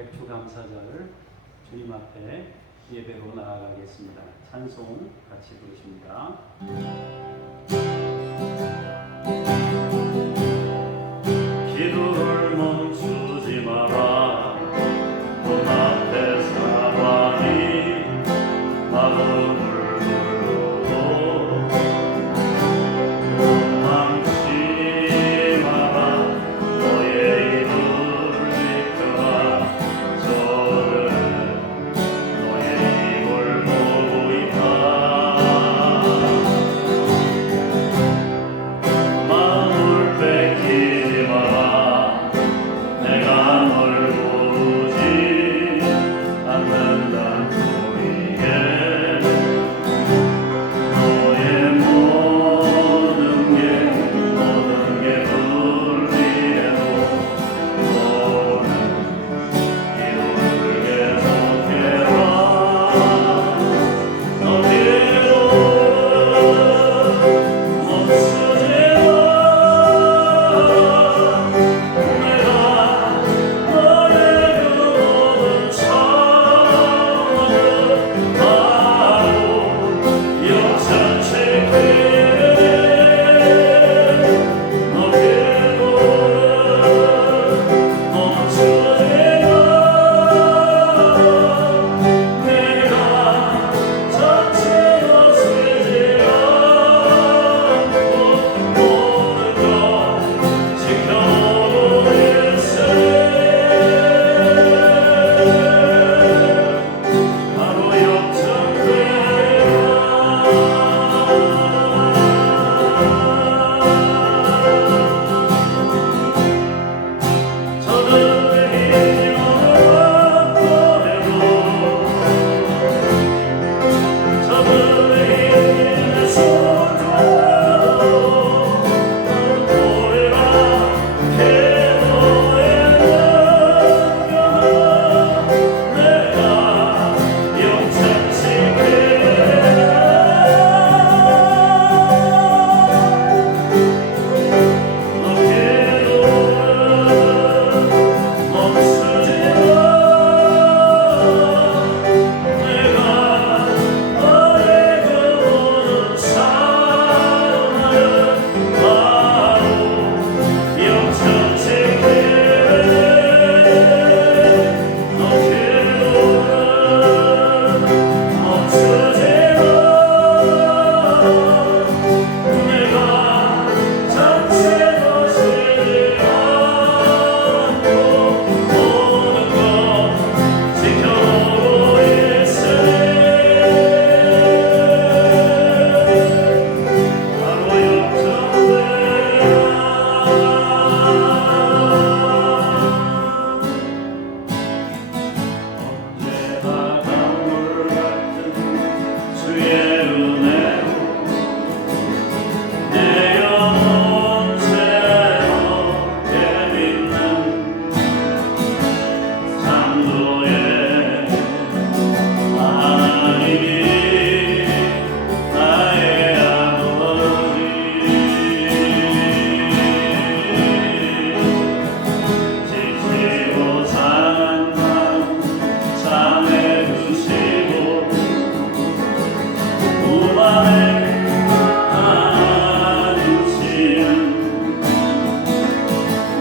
고백 주감사절을 주님 앞에 예배로 나아가겠습니다. 찬송 같이 부르십니다. 기도를 멈추지 마라. 눈앞에 사랑이 마음을 불러도 도망치 마라. 너의 입을 비켜라. 저는 너의 입을 보고 있다. 마음을 뺏기지 마라. 내가 널 보지 않는다는 소리에 너의 모든 게 불리해도 너는 기도를 계속해라. 너 기도를 멈추지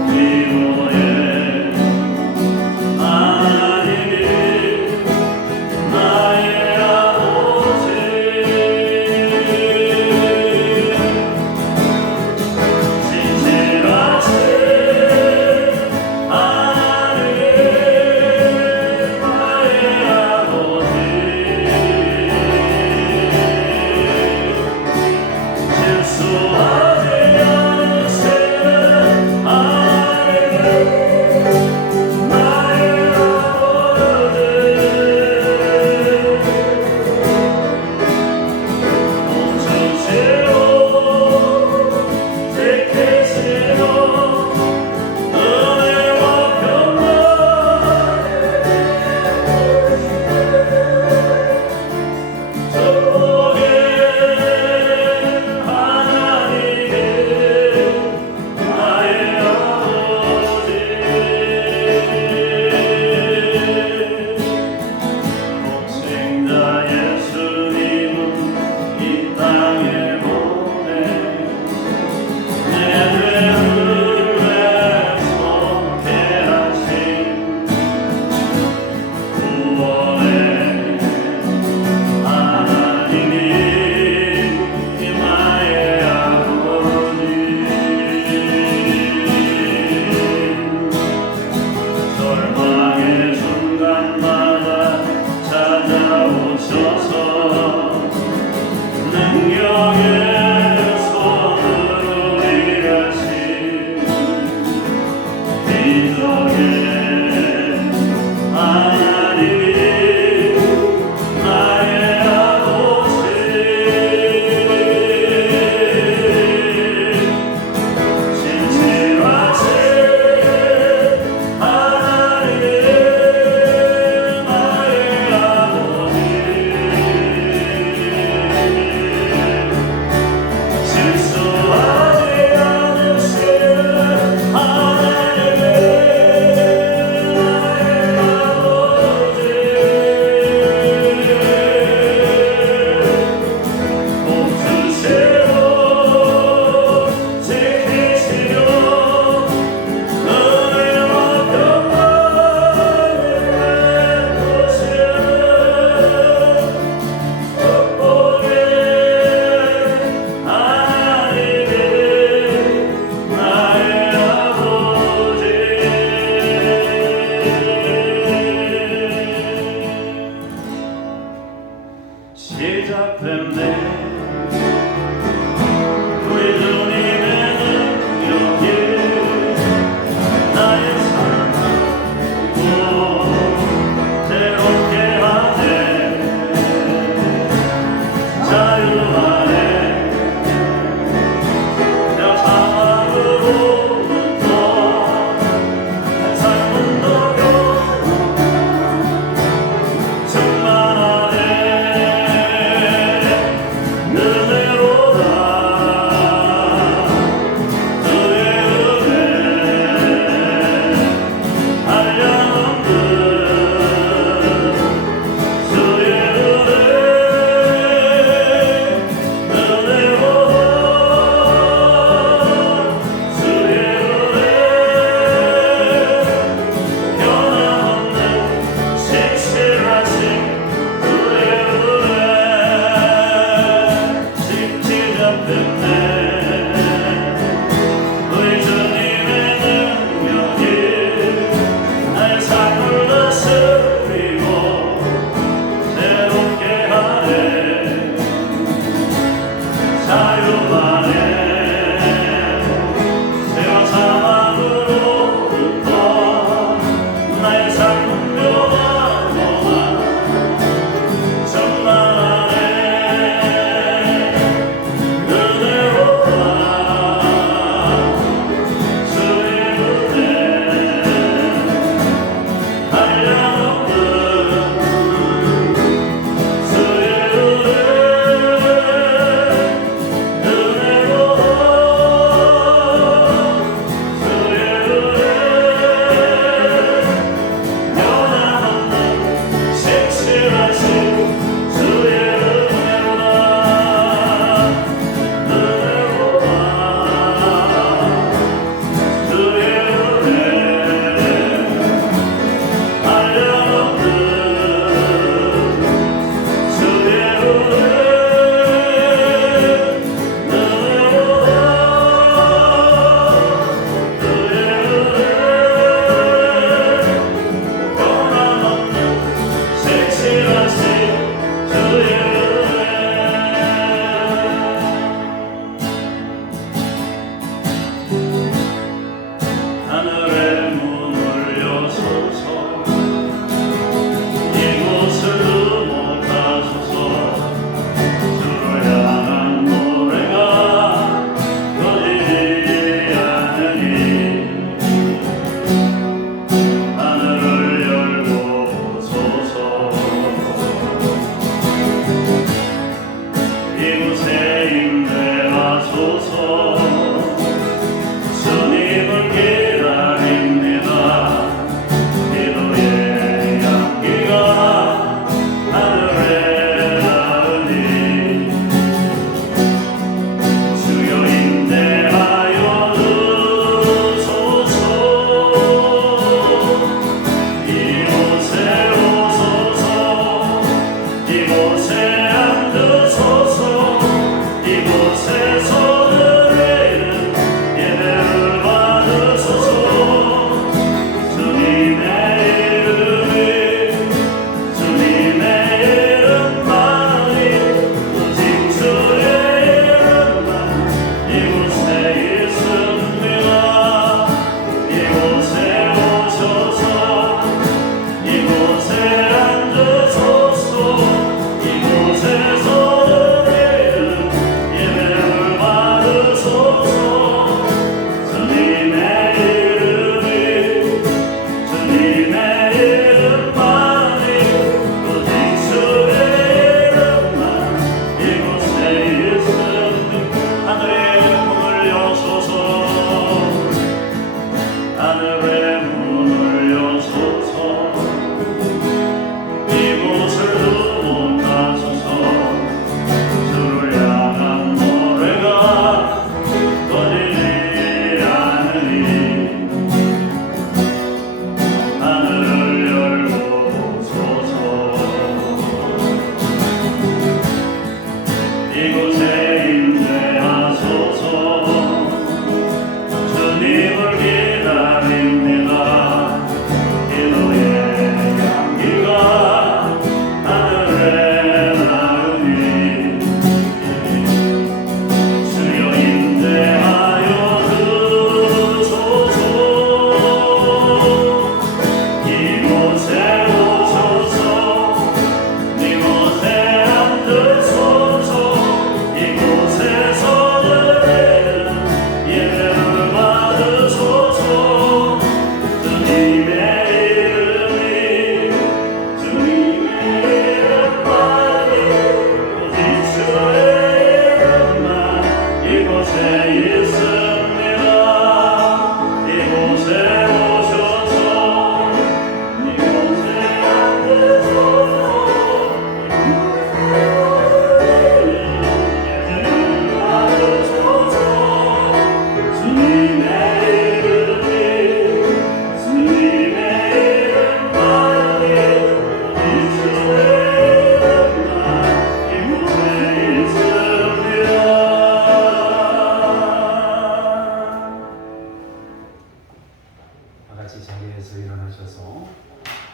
위로의 하나님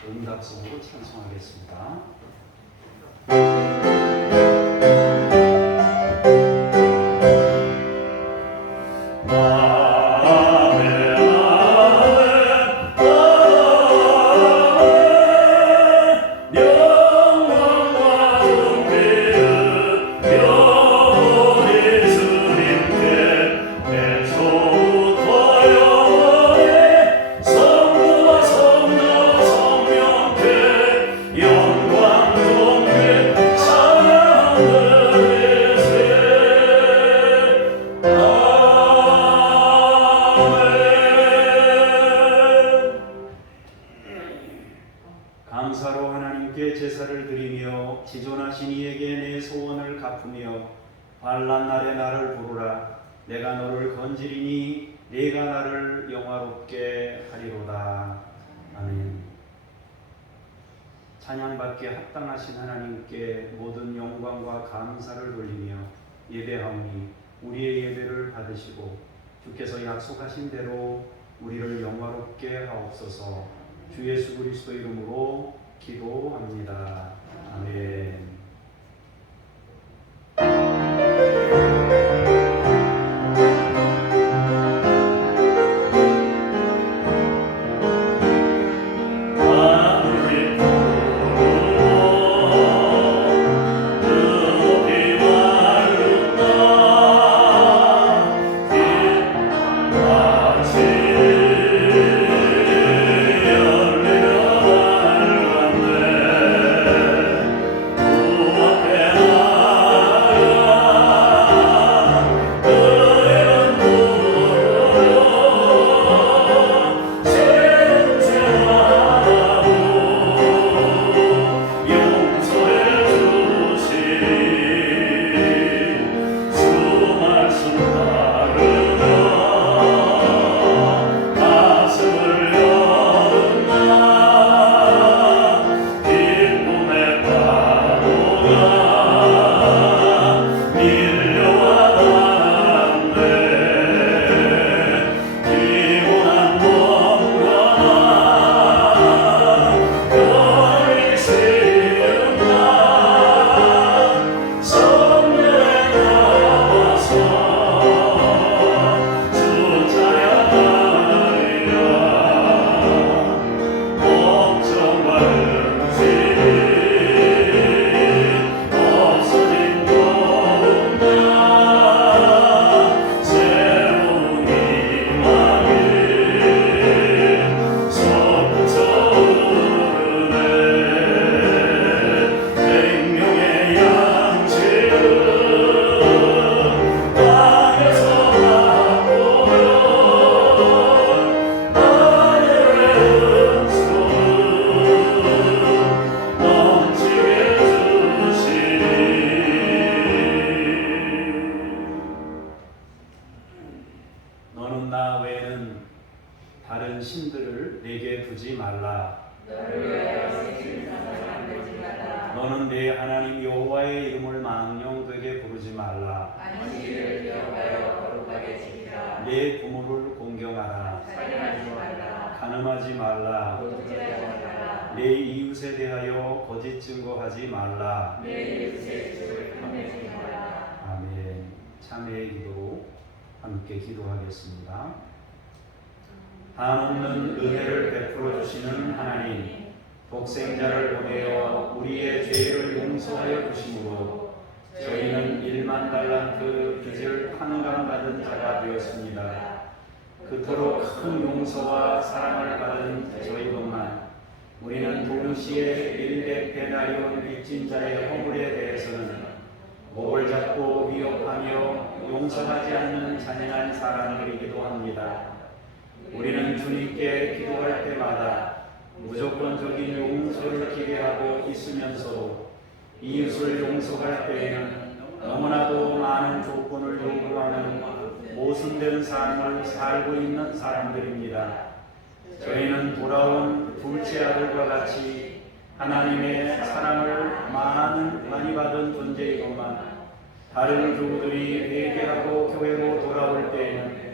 음답성으로 찬송하겠습니다. 감사로 하나님께 제사를 드리며 지존하신 이에게 내 소원을 갚으며 환난 날에 나를 부르라. 내가 너를 건지리니 네가 나를 영화롭게 하리로다. 아멘. 찬양받기에 합당하신 하나님께 모든 영광과 감사를 돌리며 예배하오니 우리의 예배를 받으시고 주께서 약속하신 대로 우리를 영화롭게 하옵소서. 주 예수 그리스도 이름으로 기도합니다. 아멘. 너는 나 외에는 다른 신들을 내게 두지 말라. 너는 내 하나님 여호와의 이름을 망령되게 부르지 말라. 내 부모를 공경하라. 간음하지 말라. 내 이웃에 대하여 거짓 증거하지 말라. 아멘. 참회의 기도 함께 기도하겠습니다. 한없는 은혜를 베풀어 주시는 하나님, 독생자를 보내어 우리의 죄를 용서하여 주심으로 저희는 1만 달란트 빚을 환강받은 자가 되었습니다. 그토록 큰 용서와 사랑을 받은 저희뿐만 우리는 동시에 100데나리온 빚진 자의 허물에 대해서는 목을 잡고 위협하며 용서하지 않는 잔인한 사람들이기도 합니다. 우리는 주님께 기도할 때마다 무조건적인 용서를 기대하고 있으면서도 이웃을 용서할 때에는 너무나도 많은 조건을 요구하는 모순된 삶을 살고 있는 사람들입니다. 저희는 돌아온 둘째 아들과 같이 하나님의 사랑을 많이 받은 존재이건만 다른 교우들이 회개하고 교회로 돌아올 때에는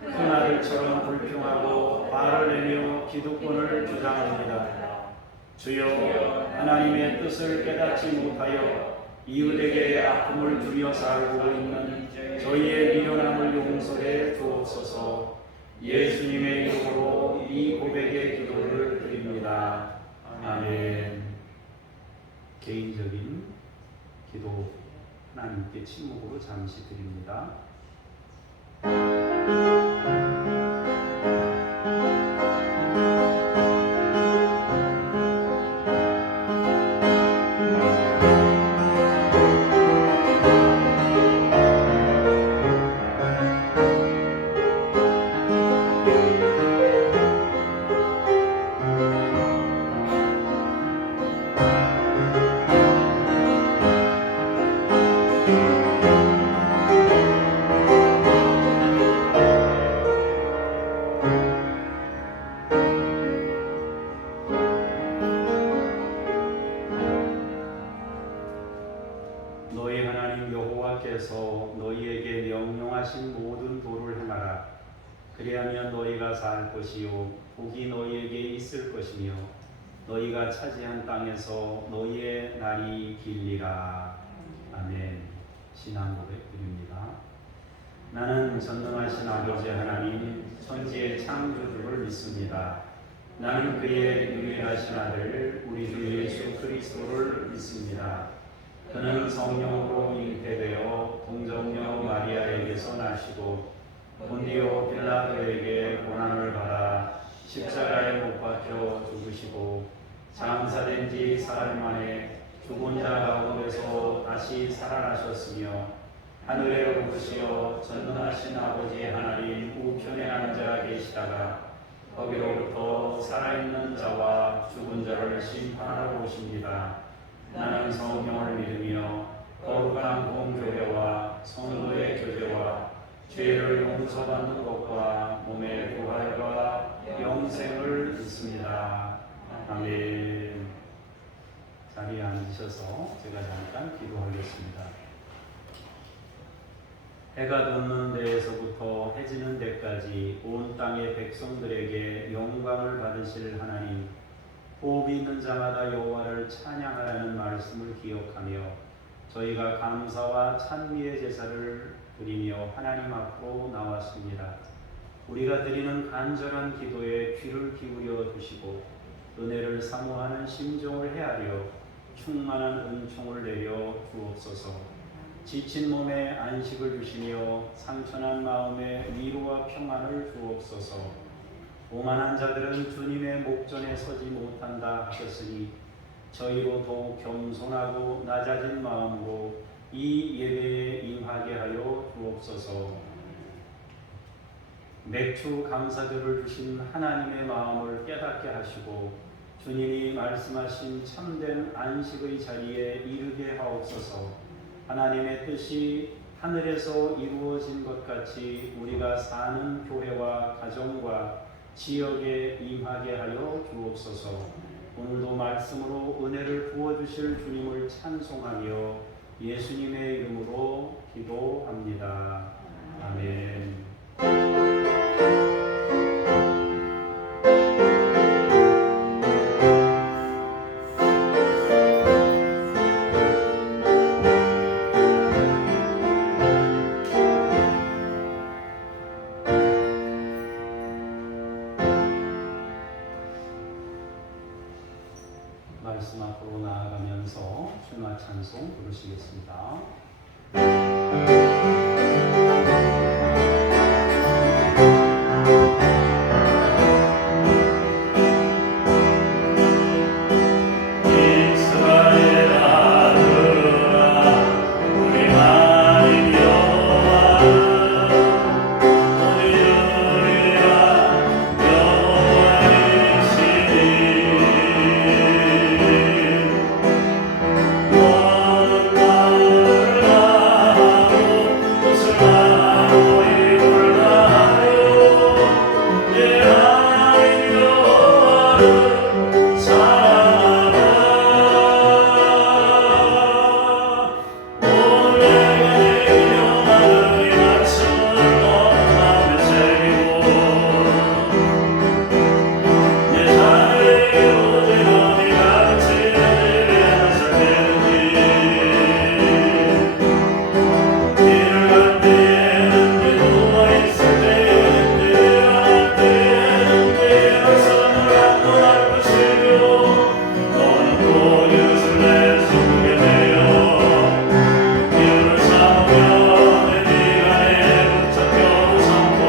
큰 아들처럼 불평하고 화를 내며 기득권을 주장합니다. 주여, 하나님의 뜻을 깨닫지 못하여 이웃에게 아픔을 주며 살고 있는 저희의 미련함을 용서해 주옵소서. 예수님의 이름으로 이 고백의 기도를 드립니다. 아멘. 개인적인 기도 하나님께 침묵으로 잠시 드립니다. 너희 하나님 여호와께서 너희에게 명령하신 모든 도를 행하라. 그리하면 너희가 살 것이요 복이 너희에게 있을 것이며 너희가 차지한 땅에서 너희의 날이 길리라. 아멘. 신앙 고백 드립니다. 나는 전능하신 아버지 하나님 천지의 창조주를 믿습니다. 나는 그의 유일하신 아들 우리 주 예수 그리스도를 믿습니다. 그는 성령으로 잉태되어 동정녀 마리아에게서 나시고 본디오 빌라도에게 고난을 받아 십자가에 못 박혀 죽으시고 장사된 지 사흘 만에 죽은 자 가운데서 다시 살아나셨으며 하늘에 오르시어 전능하신 아버지 하나님 우편에 앉아 계시다가 거기로부터 살아있는 자와 죽은 자를 심판하러 오십니다. 나는 성령을 믿으며 거룩한 공교회와 성도의 교제와 죄를 용서받는 것과 몸의 부활과 영생을 믿습니다. 아멘. 자리에 앉으셔서 제가 잠깐 기도하겠습니다. 해가 돋는 데에서부터 해지는 데까지 온 땅의 백성들에게 영광을 받으실 하나님, 호흡이 있는 자마다 여호와를 찬양하라는 말씀을 기억하며 저희가 감사와 찬미의 제사를 드리며 하나님 앞으로 나왔습니다. 우리가 드리는 간절한 기도에 귀를 기울여 주시고 은혜를 사모하는 심정을 헤아려 충만한 은총을 내려 주옵소서. 지친 몸에 안식을 주시며 상처난 마음에 위로와 평안을 주옵소서. 오만한 자들은 주님의 목전에 서지 못한다 하셨으니 저희로 더욱 겸손하고 낮아진 마음으로 이 예배에 임하게 하여 주옵소서. 맥주 감사절을 주신 하나님의 마음을 깨닫게 하시고 주님이 말씀하신 참된 안식의 자리에 이르게 하옵소서. 하나님의 뜻이 하늘에서 이루어진 것 같이 우리가 사는 교회와 가정과 지역에 임하게 하여 주옵소서. 오늘도 말씀으로 은혜를 부어주실 주님을 찬송하며 예수님의 이름으로 기도합니다. 아멘. 말씀 앞으로 나아가면서 순화 찬송 부르시겠습니다. 이스라엘아 들으라 우리 하나님 여호와는 오늘이라 여호와이시니 너는 나를 하고 뜻을 하고 입을 하여 내 하나님 여호와를 사랑하라. 오늘 내가 명하는 이 말씀을 너는 마음에 새기고 내 자녀에게 오직 너희 같이 내게 하사되느니 길을 갈 때에는 내 누워있을 때에는 일어날 때에는 내 손을 안고 날 것이며 너는 또 이웃을 내 속에 내어 이유를 삼으며 내 네가 내 붙잡혀로 삼고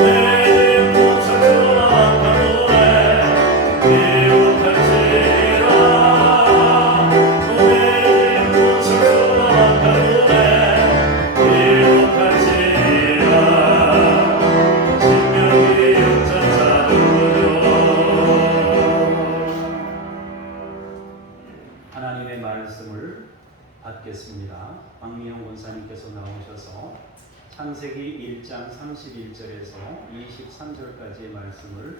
내 못을 주어왔다노래 이웃할지라 내 못을 주어왔다노래 이웃할지라 신명이 역전사도죠. 하나님의 말씀을 받겠습니다. 박미영 권사님께서 나오셔서 창세기 1장 31절에서 23절까지의 말씀을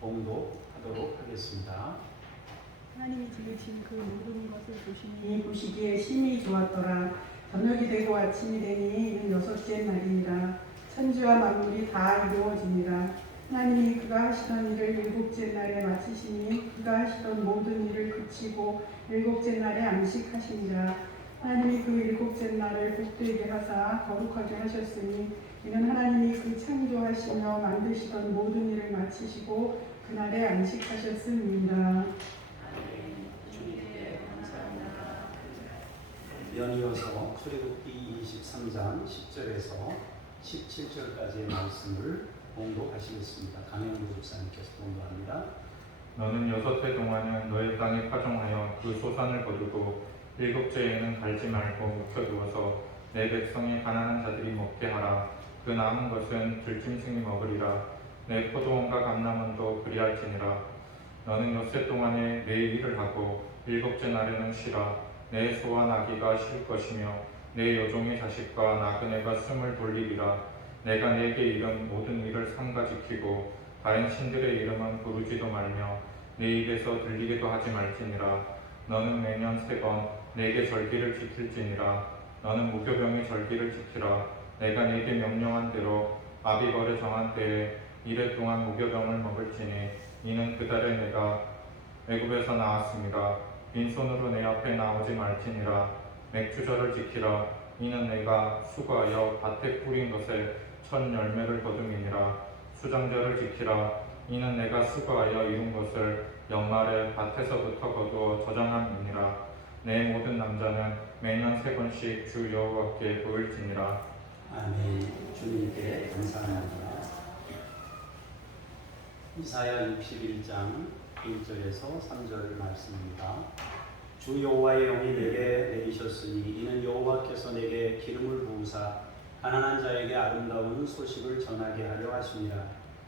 봉독하도록 하겠습니다. 하나님이 지으신 그 모든 것을 보시니 보시기에 심히 좋았더라. 저녁이 되고 아침이 되니 이는 여섯째 날이니라. 천지와 만물이 다 이루어지니라. 하나님이 그가 하시던 일을 일곱째 날에 마치시니 그가 하시던 모든 일을 그치고 일곱째 날에 안식하시니라. 하나님이 그 일곱째 날을 복되게 하사 거룩하게 하셨으니 이는 하나님이 그 창조하시며 만드시던 모든 일을 마치시고 그날에 안식하셨음이니라. 연이어서 출애굽기 23장 10절에서 17절까지의 말씀을 봉독하시겠습니다. 강영구 집사님께서 봉독합니다. 너는 6해 동안은 너의 땅에 파종하여 그 소산을 거두고 일곱째에는 갈지 말고 묵혀두어서 내 백성이 가난한 자들이 먹게 하라. 그 남은 것은 들짐승이 먹으리라. 내 포도원과 감람원도 그리할지니라. 너는 6해 동안에 내 일을 하고 일곱째 날에는 쉬라. 내 소와 나귀가 쉴 것이며 내 여종의 자식과 나그네가 숨을 돌리리라. 내가 내게 이른 모든 일을 삼가 지키고 다른 신들의 이름은 부르지도 말며 내 입에서 들리게도 하지 말지니라. 너는 매년 3번 내게 절기를 지킬지니라. 너는 무교병의 절기를 지키라. 내가 내게 명령한 대로 아비벌의 정한 때에 이래 동안 무교병을 먹을지니 이는 그 달에 내가 애굽에서 나왔습니다. 빈손으로 내 앞에 나오지 말지니라. 맥주절을 지키라. 이는 내가 수고하여 밭에 뿌린 것에 첫 열매를 거둠이니라. 수장절을 지키라. 이는 내가 수고하여 이룬 것을 연말에 밭에서부터 거두어 저장함이니라. 내 모든 남자는 매년 3번씩 주 여호와께 보일지니라. 아멘. 주님께 감사합니다. 이사야 61장 1절에서 3절 말씀입니다. 주 여호와의 영이 내게 내리셨으니 이는 여호와께서 내게 기름을 부으사 가난한 자에게 아름다운 소식을 전하게 하려 하심이라.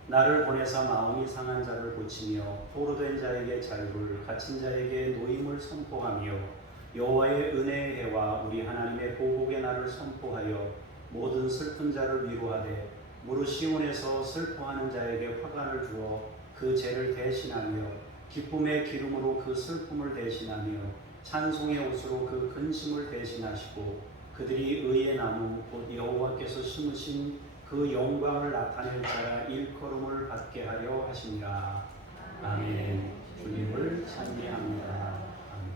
나를 보내사 마음이 상한 자를 고치며 포로된 자에게 자유를, 갇힌 자에게 노임을 선포하며 여호와의 은혜의 해와 우리 하나님의 보복의 날을 선포하여 모든 슬픈 자를 위로하되 무릇 시온에서 슬퍼하는 자에게 화관을 주어 그 죄를 대신하며 기쁨의 기름으로 그 슬픔을 대신하며 찬송의 옷으로 그 근심을 대신하시고 그들이 의의 나무 곧 여호와께서 심으신 그 영광을 나타낼 자라 일컬음을 받게 하려 하시니라. 아멘. 주님을 찬미합니다. 아멘.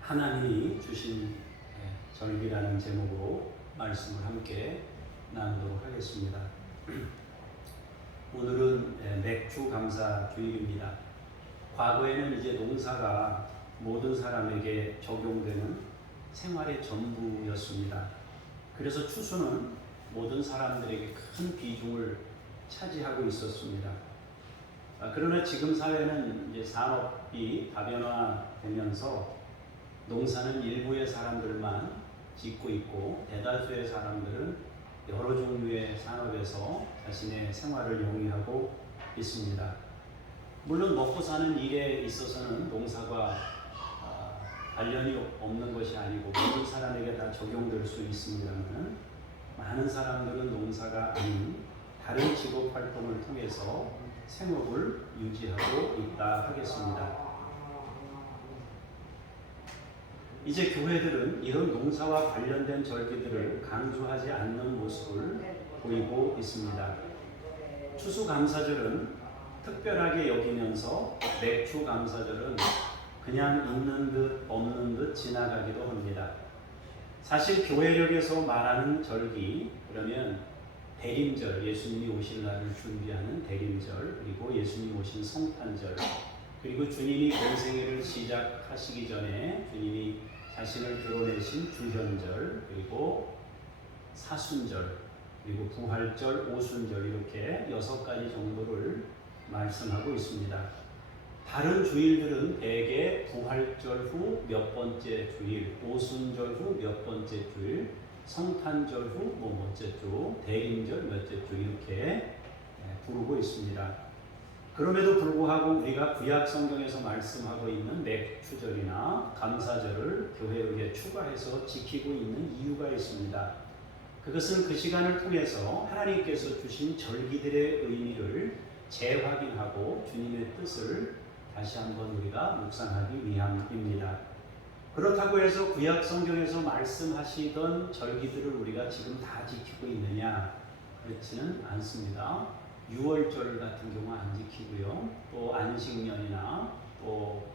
하나님이 주신 절기라는 제목으로 말씀을 함께 나누도록 하겠습니다. 오늘은 맥주 감사 주일입니다. 과거에는 이제 농사가 모든 사람에게 적용되는 생활의 전부였습니다. 그래서 추수는 모든 사람들에게 큰 비중을 차지하고 있었습니다. 그러나 지금 사회는 이제 산업이 다변화되면서 농사는 일부의 사람들만 짓고 있고 대다수의 사람들은 여러 종류의 산업에서 자신의 생활을 영위하고 있습니다. 물론 먹고 사는 일에 있어서는 농사가 관련이 없는 것이 아니고 모든 사람에게 다 적용될 수 있습니다만 많은 사람들은 농사가 아닌 다른 직업 활동을 통해서 생업을 유지하고 있다 하겠습니다. 이제 교회들은 이런 농사와 관련된 절기들을 강조하지 않는 모습을 보이고 있습니다. 추수감사절은 특별하게 여기면서 맥주감사절은 그냥 있는 듯 없는 듯 지나가기도 합니다. 사실 교회력에서 말하는 절기, 그러면 대림절, 예수님이 오실 날을 준비하는 대림절, 그리고 예수님 오신 성탄절, 그리고 주님이 공생애를 시작하시기 전에 주님이 자신을 드러내신 주현절, 그리고 사순절, 그리고 부활절, 오순절 이렇게 6가지 정도를 말씀하고 있습니다. 다른 주일들은 대개 부활절 후 몇 번째 주일, 오순절 후 몇 번째 주일, 성탄절 후 몇째 주, 대림절 몇째 주 이렇게 부르고 있습니다. 그럼에도 불구하고 우리가 구약 성경에서 말씀하고 있는 맥주절이나 감사절을 교회에 추가해서 지키고 있는 이유가 있습니다. 그것은 그 시간을 통해서 하나님께서 주신 절기들의 의미를 재확인하고 주님의 뜻을 다시 한번 우리가 묵상하기 위함입니다. 그렇다고 해서 구약 성경에서 말씀하시던 절기들을 우리가 지금 다 지키고 있느냐? 그렇지는 않습니다. 6월절 같은 경우 안 지키고요. 또 안식년이나 또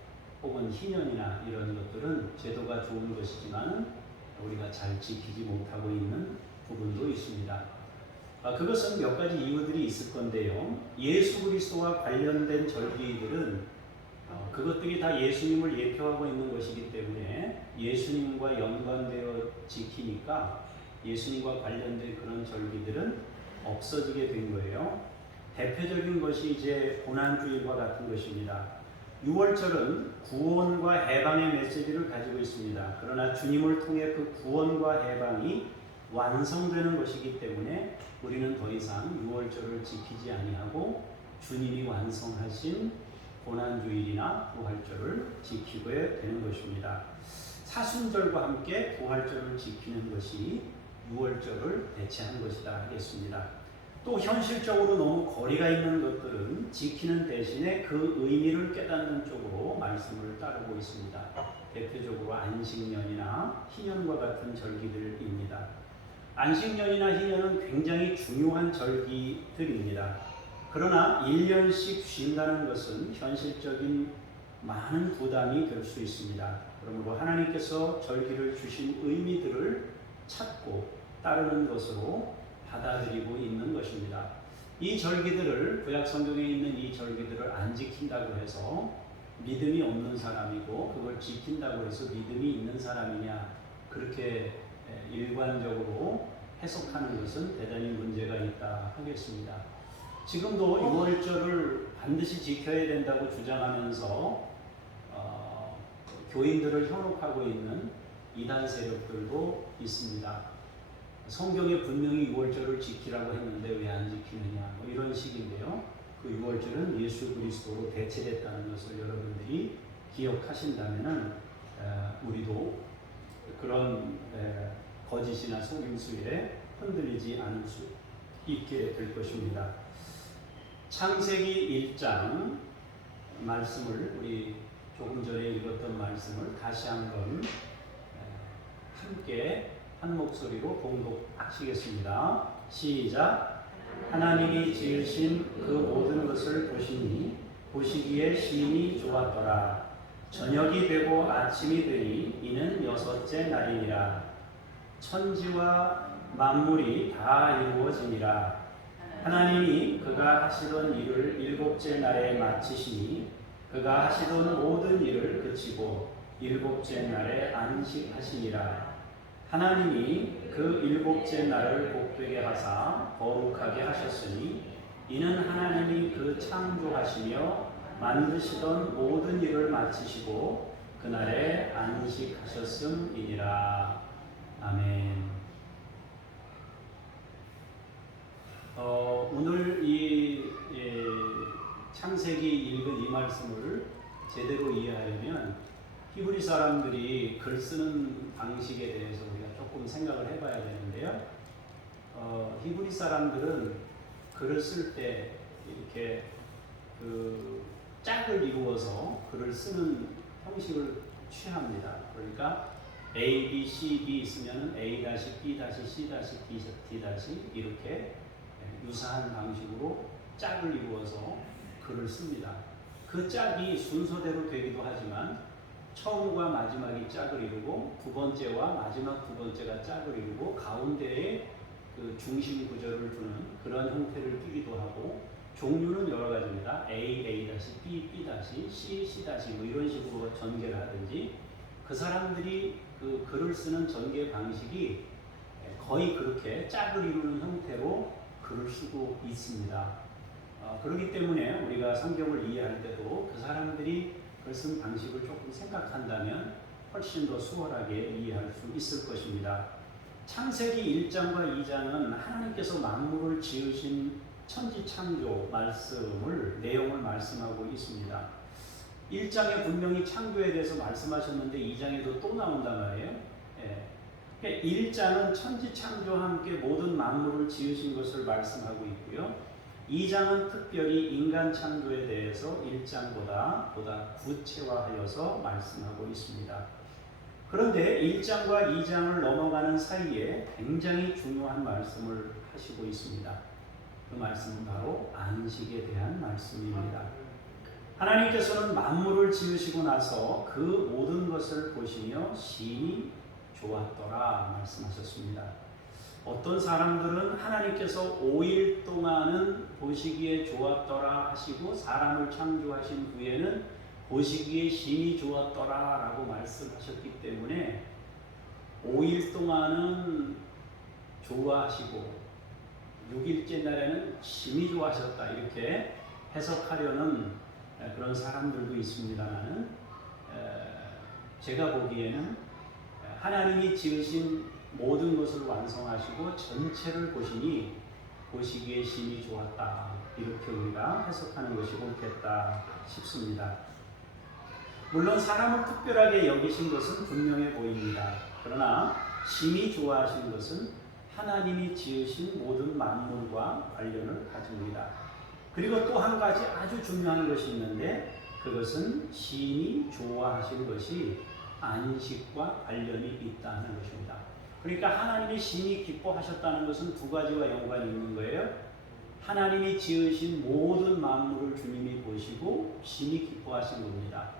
혹은 희년이나 이런 것들은 제도가 좋은 것이지만 우리가 잘 지키지 못하고 있는 부분도 있습니다. 그것은 몇 가지 이유들이 있을 건데요. 예수 그리스도와 관련된 절기들은 그것들이 다 예수님을 예표하고 있는 것이기 때문에 예수님과 연관되어 지키니까 예수님과 관련된 그런 절기들은 없어지게 된 거예요. 대표적인 것이 이제 고난주일과 같은 것입니다. 6월절은 구원과 해방의 메시지를 가지고 있습니다. 그러나 주님을 통해 그 구원과 해방이 완성되는 것이기 때문에 우리는 더 이상 6월절을 지키지 아니하고 주님이 완성하신 고난주일이나 부활절을 지키게 되는 것입니다. 사순절과 함께 부활절을 지키는 것이 6월절을 대체한 것이다 하겠습니다. 또 현실적으로 너무 거리가 있는 것들은 지키는 대신에 그 의미를 깨닫는 쪽으로 말씀을 따르고 있습니다. 대표적으로 안식년이나 희년과 같은 절기들입니다. 안식년이나 희년은 굉장히 중요한 절기들입니다. 그러나 1년씩 쉰다는 것은 현실적인 많은 부담이 될 수 있습니다. 그러므로 하나님께서 절기를 주신 의미들을 찾고 따르는 것으로 받아들이고 있는 것입니다. 이 절기들을 구약 성경에 있는 이 절기들을 안 지킨다고 해서 믿음이 없는 사람이고 그걸 지킨다고 해서 믿음이 있는 사람이냐 그렇게 일관적으로 해석하는 것은 대단히 문제가 있다 하겠습니다. 지금도 6월절을 반드시 지켜야 된다고 주장하면서 교인들을 현혹하고 있는 이단 세력들도 있습니다. 성경에 분명히 6월절을 지키라고 했는데 왜 안 지키느냐 뭐 이런 식인데요. 그 6월절은 예수 그리스도로 대체됐다는 것을 여러분들이 기억하신다면 우리도 그런 거짓이나 속임수에 흔들리지 않을 수 있게 될 것입니다. 창세기 1장 말씀을 우리 조금 전에 읽었던 말씀을 다시 한번 함께 한 목소리로 봉독하시겠습니다. 시작. 하나님이 지으신 그 모든 것을 보시니 보시기에 심히 좋았더라. 저녁이 되고 아침이 되니 이는 6째 날이니라. 천지와 만물이 다 이루어지니라. 하나님이 그가 하시던 일을 일곱째 날에 마치시니 그가 하시던 모든 일을 그치고 일곱째 날에 안식하시니라. 하나님이 그 일곱째 날을 복되게 하사 거룩하게 하셨으니 이는 하나님이 그 창조하시며 만드시던 모든 일을 마치시고 그날에 안식하셨음이니라. 아멘. 오늘 이 창세기 읽은 이 말씀을 제대로 이해하려면 히브리 사람들이 글 쓰는 방식에 대해서 우리가 조금 생각을 해봐야 되는데요. 히브리 사람들은 글을 쓸 때 이렇게 그 짝을 이루어서 글을 쓰는 형식을 취합니다. 그러니까 A, B, C, D 있으면 A-B, C, D 이렇게 유사한 방식으로 짝을 이루어서 글을 씁니다. 그 짝이 순서대로 되기도 하지만 처음과 마지막이 짝을 이루고 두 번째와 마지막 두 번째가 짝을 이루고 가운데에 그 중심 구조를 두는 그런 형태를 띠기도 하고 종류는 여러 가지입니다. A, B, B, C, 뭐 이런 식으로 전개를 하든지 그 사람들이 그 글을 쓰는 전개 방식이 거의 그렇게 짝을 이루는 형태로 글을 쓰고 있습니다. 그렇기 때문에 우리가 성경을 이해할 때도 그 사람들이 글 쓴 방식을 조금 생각한다면 훨씬 더 수월하게 이해할 수 있을 것입니다. 창세기 1장과 2장은 하나님께서 만물을 지으신 천지창조 내용을 말씀하고 있습니다. 1장에 분명히 창조에 대해서 말씀하셨는데 2장에도 또 나온단 말이에요. 1장은 천지창조와 함께 모든 만물을 지으신 것을 말씀하고 있고요. 2장은 특별히 인간 창조에 대해서 1장보다 구체화하여서 말씀하고 있습니다. 그런데 1장과 2장을 넘어가는 사이에 굉장히 중요한 말씀을 하시고 있습니다. 그 말씀은 바로 안식에 대한 말씀입니다. 하나님께서는 만물을 지으시고 나서 그 모든 것을 보시며 심히 좋았더라 말씀하셨습니다. 어떤 사람들은 하나님께서 5일 동안은 보시기에 좋았더라 하시고 사람을 창조하신 후에는 보시기에 심히 좋았더라 라고 말씀하셨기 때문에 5일 동안은 좋아하시고 6일째 날에는 심히 좋아하셨다 이렇게 해석하려는 그런 사람들도 있습니다만 제가 보기에는 하나님이 지으신 모든 것을 완성하시고 전체를 보시니 보시기에 심히 좋았다 이렇게 우리가 해석하는 것이 옳겠다 싶습니다. 물론 사람을 특별하게 여기신 것은 분명해 보입니다. 그러나 심히 좋아하신 것은 하나님이 지으신 모든 만물과 관련을 가집니다. 그리고 또 한 가지 아주 중요한 것이 있는데 그것은 심히 좋아하신 것이 안식과 관련이 있다는 것입니다. 그러니까 하나님이 심히 기뻐하셨다는 것은 두 가지와 연관이 있는 거예요. 하나님이 지으신 모든 만물을 주님이 보시고 심히 기뻐하신 겁니다.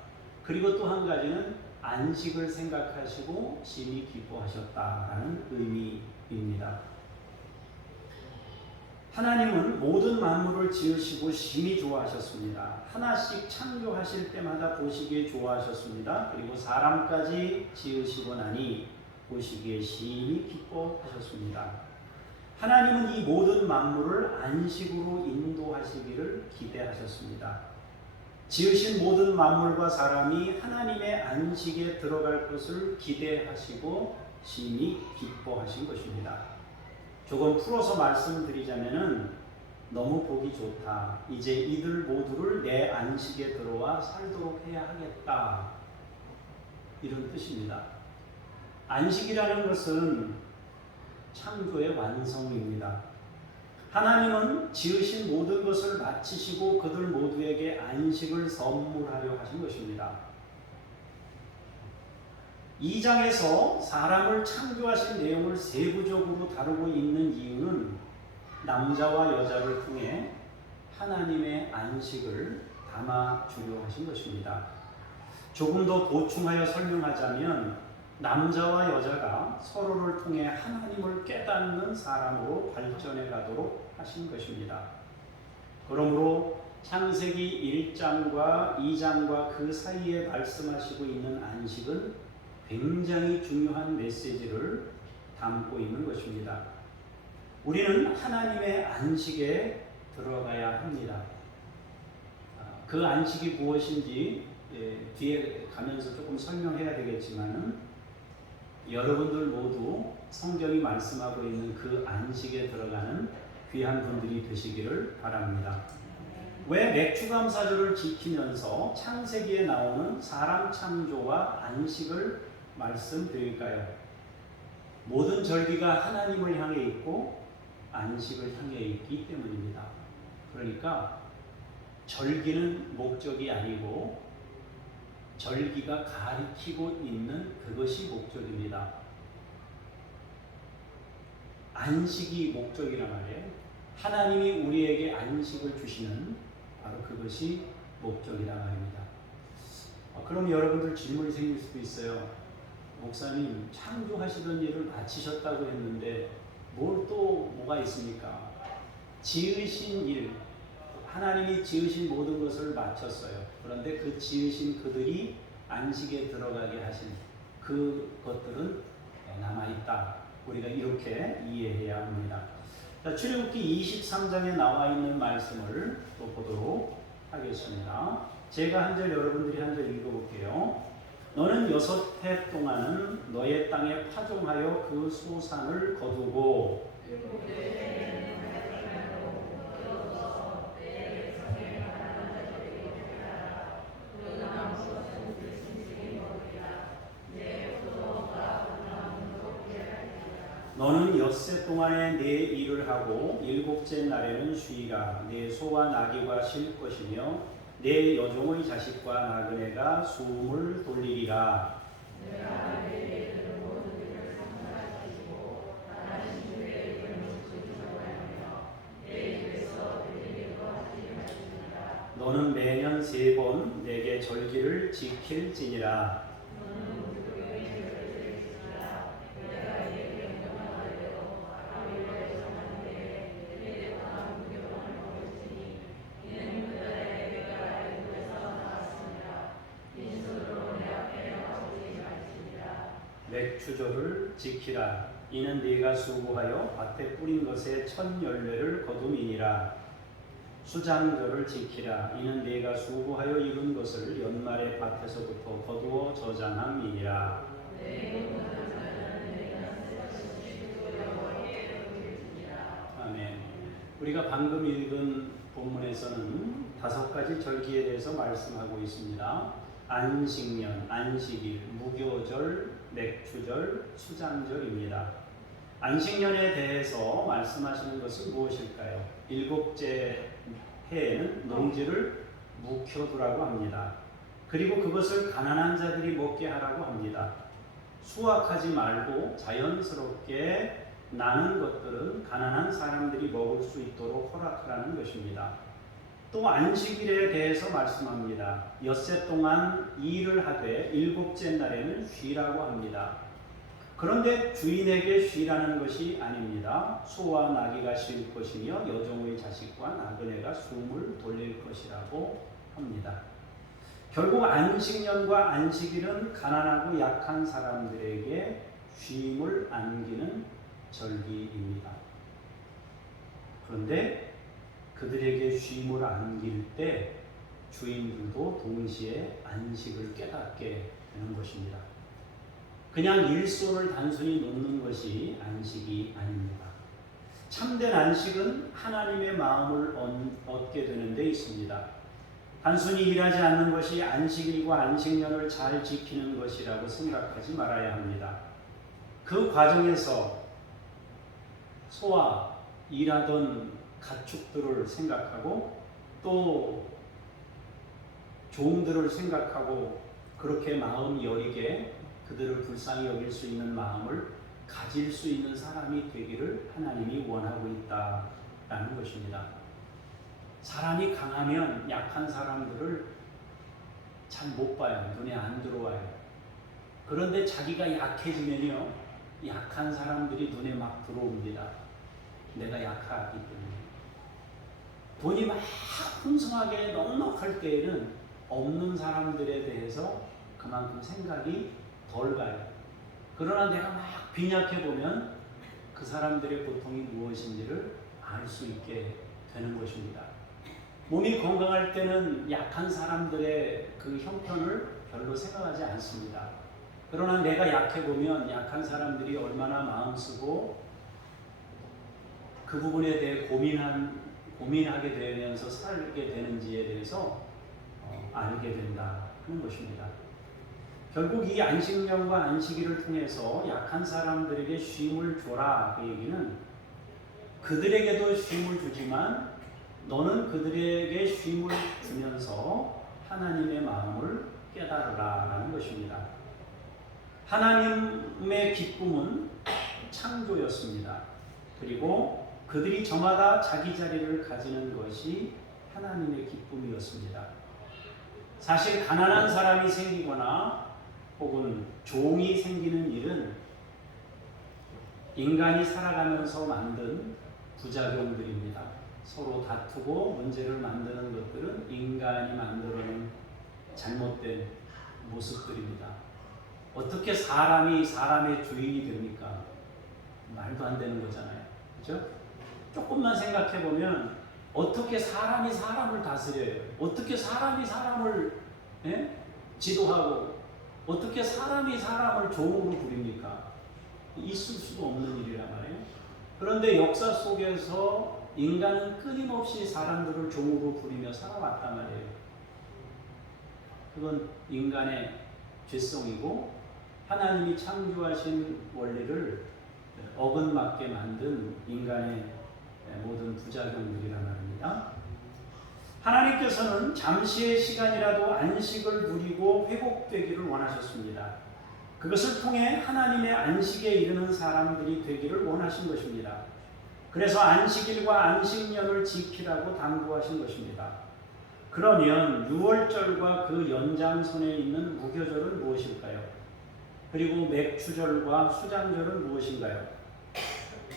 그리고 또 한 가지는 안식을 생각하시고 심히 기뻐하셨다라는 의미입니다. 하나님은 모든 만물을 지으시고 심히 좋아하셨습니다. 하나씩 창조하실 때마다 보시기에 좋아하셨습니다. 그리고 사람까지 지으시고 나니 보시기에 심히 기뻐하셨습니다. 하나님은 이 모든 만물을 안식으로 인도하시기를 기대하셨습니다. 지으신 모든 만물과 사람이 하나님의 안식에 들어갈 것을 기대하시고 심히 기뻐하신 것입니다. 조금 풀어서 말씀드리자면은 너무 보기 좋다. 이제 이들 모두를 내 안식에 들어와 살도록 해야 하겠다. 이런 뜻입니다. 안식이라는 것은 창조의 완성입니다. 하나님은 지으신 모든 것을 마치시고 그들 모두에게 안식을 선물하려 하신 것입니다. 2장에서 사람을 창조하신 내용을 세부적으로 다루고 있는 이유는 남자와 여자를 통해 하나님의 안식을 담아주려 하신 것입니다. 조금 더 보충하여 설명하자면 남자와 여자가 서로를 통해 하나님을 깨닫는 사람으로 발전해 가도록 하신 것입니다. 그러므로 창세기 1장과 2장과 그 사이에 말씀하시고 있는 안식은 굉장히 중요한 메시지를 담고 있는 것입니다. 우리는 하나님의 안식에 들어가야 합니다. 그 안식이 무엇인지 뒤에 가면서 조금 설명해야 되겠지만은 여러분들 모두 성경이 말씀하고 있는 그 안식에 들어가는 귀한 분들이 되시기를 바랍니다. 왜 맥주감사절을 지키면서 창세기에 나오는 사람 창조와 안식을 말씀드릴까요? 모든 절기가 하나님을 향해 있고 안식을 향해 있기 때문입니다. 그러니까 절기는 목적이 아니고 절기가 가리키고 있는 그것이 목적입니다. 안식이 목적이란 말이에요. 하나님이 우리에게 안식을 주시는 바로 그것이 목적이란 말입니다. 그럼 여러분들 질문이 생길 수도 있어요. 목사님, 창조하시던 일을 마치셨다고 했는데 뭐가 있습니까? 지으신 일, 하나님이 지으신 모든 것을 마쳤어요. 그런데 그 지으신 그들이 안식에 들어가게 하신 그것들은 남아있다. 우리가 이렇게 이해해야 합니다. 자, 출애굽기 23장에 나와 있는 말씀을 또 보도록 하겠습니다. 제가 한 절, 여러분들이 한 절 읽어볼게요. 너는 6해 동안은 너의 땅에 파종하여 그 소산을 거두고 너는 엿새 동안에 내 일을 하고 일곱째 날에는 쉬라. 내 소와 나귀가 쉴 것이며 내 여종의 자식과 나그네가 숨을 돌리리라. 너는 매년 3번 내게 절기를 지킬지니라. 맥추절을 지키라. 이는 네가 수고하여 밭에 뿌린 것의 첫 열매를 거둠이니라. 수장절을 지키라. 이는 네가 수고하여 이룬 것을 연말에 밭에서부터 거두어 저장함이니라. 아멘. 우리가 방금 읽은 본문에서는 5가지 절기에 대해서 말씀하고 있습니다. 안식년, 안식일, 무교절, 맥추절, 수장절입니다. 안식년에 대해서 말씀하시는 것은 무엇일까요? 7째 해에는 농지를 묵혀두라고 합니다. 그리고 그것을 가난한 자들이 먹게 하라고 합니다. 수확하지 말고 자연스럽게 나는 것들은 가난한 사람들이 먹을 수 있도록 허락하라는 것입니다. 또 안식일에 대해서 말씀합니다. 엿새 동안 일을 하되 7째 날에는 쉬라고 합니다. 그런데 주인에게 쉬라는 것이 아닙니다. 소와 나귀가 쉴 것이며 여종의 자식과 나그네가 숨을 돌릴 것이라고 합니다. 결국 안식년과 안식일은 가난하고 약한 사람들에게 쉼을 안기는 절기입니다. 그런데 그들에게 쉼을 안길 때 주인들도 동시에 안식을 깨닫게 되는 것입니다. 그냥 일손을 단순히 놓는 것이 안식이 아닙니다. 참된 안식은 하나님의 마음을 얻게 되는 데 있습니다. 단순히 일하지 않는 것이 안식일과 안식년을 잘 지키는 것이라고 생각하지 말아야 합니다. 그 과정에서 소와 일하던 가축들을 생각하고 또 종들을 생각하고 그렇게 마음 여리게 그들을 불쌍히 여길 수 있는 마음을 가질 수 있는 사람이 되기를 하나님이 원하고 있다라는 것입니다. 사람이 강하면 약한 사람들을 잘 못 봐요. 눈에 안 들어와요. 그런데 자기가 약해지면요, 약한 사람들이 눈에 막 들어옵니다. 내가 약하기 때문에. 돈이 막 풍성하게 넉넉할 때에는 없는 사람들에 대해서 그만큼 생각이 덜 가요. 그러나 내가 막 빈약해 보면 그 사람들의 고통이 무엇인지를 알 수 있게 되는 것입니다. 몸이 건강할 때는 약한 사람들의 그 형편을 별로 생각하지 않습니다. 그러나 내가 약해 보면 약한 사람들이 얼마나 마음 쓰고 그 부분에 대해 고민하게 되면서 살게 되는지에 대해서 알게 된다 하는 것입니다. 결국 이 안식년과 안식일을 통해서 약한 사람들에게 쉼을 줘라, 그 얘기는 그들에게도 쉼을 주지만 너는 그들에게 쉼을 주면서 하나님의 마음을 깨달으라 라는 것입니다. 하나님의 기쁨은 창조였습니다. 그리고 그들이 저마다 자기 자리를 가지는 것이 하나님의 기쁨이었습니다. 사실 가난한 사람이 생기거나 혹은 종이 생기는 일은 인간이 살아가면서 만든 부작용들입니다. 서로 다투고 문제를 만드는 것들은 인간이 만들어낸 잘못된 모습들입니다. 어떻게 사람이 사람의 주인이 됩니까? 말도 안 되는 거잖아요. 그렇죠? 조금만 생각해 보면 어떻게 사람이 사람을 다스려요? 어떻게 사람이 사람을 지도하고 어떻게 사람이 사람을 종으로 부립니까? 있을 수도 없는 일이란 말이에요. 그런데 역사 속에서 인간은 끊임없이 사람들을 종으로 부리며 살아왔단 말이에요. 그건 인간의 죄성이고 하나님이 창조하신 원리를 어긋맞게 만든 인간의 모든 부작용들이란 말입니다. 하나님께서는 잠시의 시간이라도 안식을 누리고 회복되기를 원하셨습니다. 그것을 통해 하나님의 안식에 이르는 사람들이 되기를 원하신 것입니다. 그래서 안식일과 안식년을 지키라고 당부하신 것입니다. 그러면 유월절과 그 연장선에 있는 무교절은 무엇일까요? 그리고 맥추절과 수장절은 무엇인가요?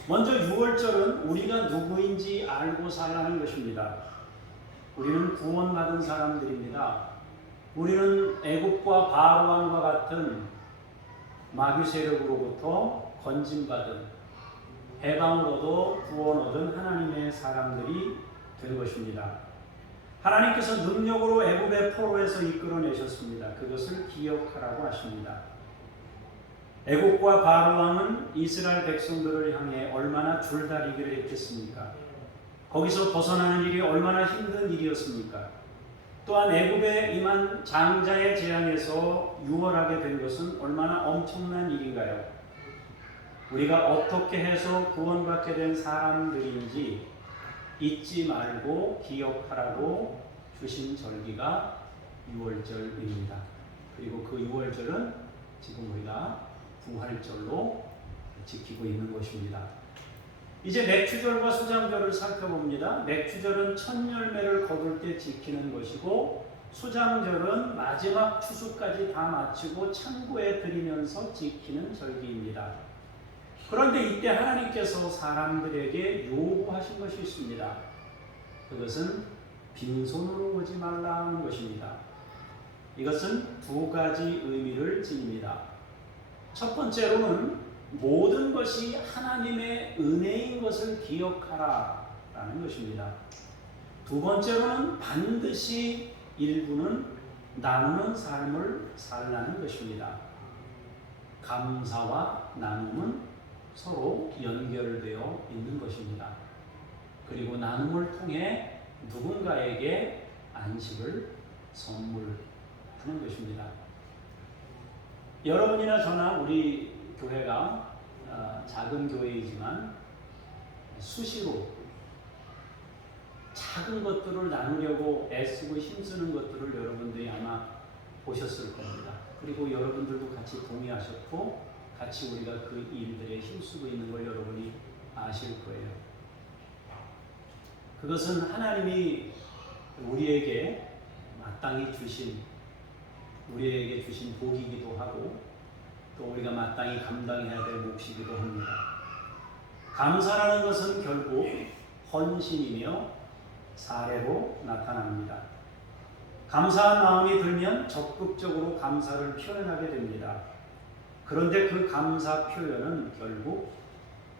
먼저 유월절은 우리가 누구인지 알고 살라는 것입니다. 우리는 구원받은 사람들입니다. 우리는 애국과 바로왕과 같은 마귀 세력으로부터 건진받은 해방을 얻어 구원 얻은 하나님의 사람들이 된 것입니다. 하나님께서 능력으로 애굽의 포로에서 이끌어내셨습니다. 그것을 기억하라고 하십니다. 애국과 바로왕은 이스라엘 백성들을 향해 얼마나 줄다리기를 했겠습니까? 거기서 벗어나는 일이 얼마나 힘든 일이었습니까? 또한 애굽에 임한 장자의 재앙에서 유월하게 된 것은 얼마나 엄청난 일인가요? 우리가 어떻게 해서 구원받게 된 사람들인지 잊지 말고 기억하라고 주신 절기가 유월절입니다. 그리고 그 유월절은 지금 우리가 부활절로 지키고 있는 것입니다. 이제 맥추절과 수장절을 살펴봅니다. 맥추절은 첫 열매를 거둘 때 지키는 것이고 수장절은 마지막 추수까지 다 마치고 창고에 들이면서 지키는 절기입니다. 그런데 이때 하나님께서 사람들에게 요구하신 것이 있습니다. 그것은 빈손으로 오지 말라는 것입니다. 이것은 두 가지 의미를 지닙니다. 첫 번째로는 모든 것이 하나님의 은혜인 것을 기억하라 라는 것입니다. 두 번째로는 반드시 일부는 나누는 삶을 살라는 것입니다. 감사와 나눔은 서로 연결되어 있는 것입니다. 그리고 나눔을 통해 누군가에게 안식을 선물하는 것입니다. 여러분이나 저나 우리 교회가 작은 교회이지만 수시로 작은 것들을 나누려고 애쓰고 힘쓰는 것들을 여러분들이 아마 보셨을 겁니다. 그리고 여러분들도 같이 동의하셨고 같이 우리가 그 일들에 힘쓰고 있는 걸 여러분이 아실 거예요. 그것은 하나님이 우리에게 마땅히 주신, 우리에게 주신 복이기도 하고 또 우리가 마땅히 감당해야 될 몫이기도 합니다. 감사라는 것은 결국 헌신이며 사례로 나타납니다. 감사한 마음이 들면 적극적으로 감사를 표현하게 됩니다. 그런데 그 감사 표현은 결국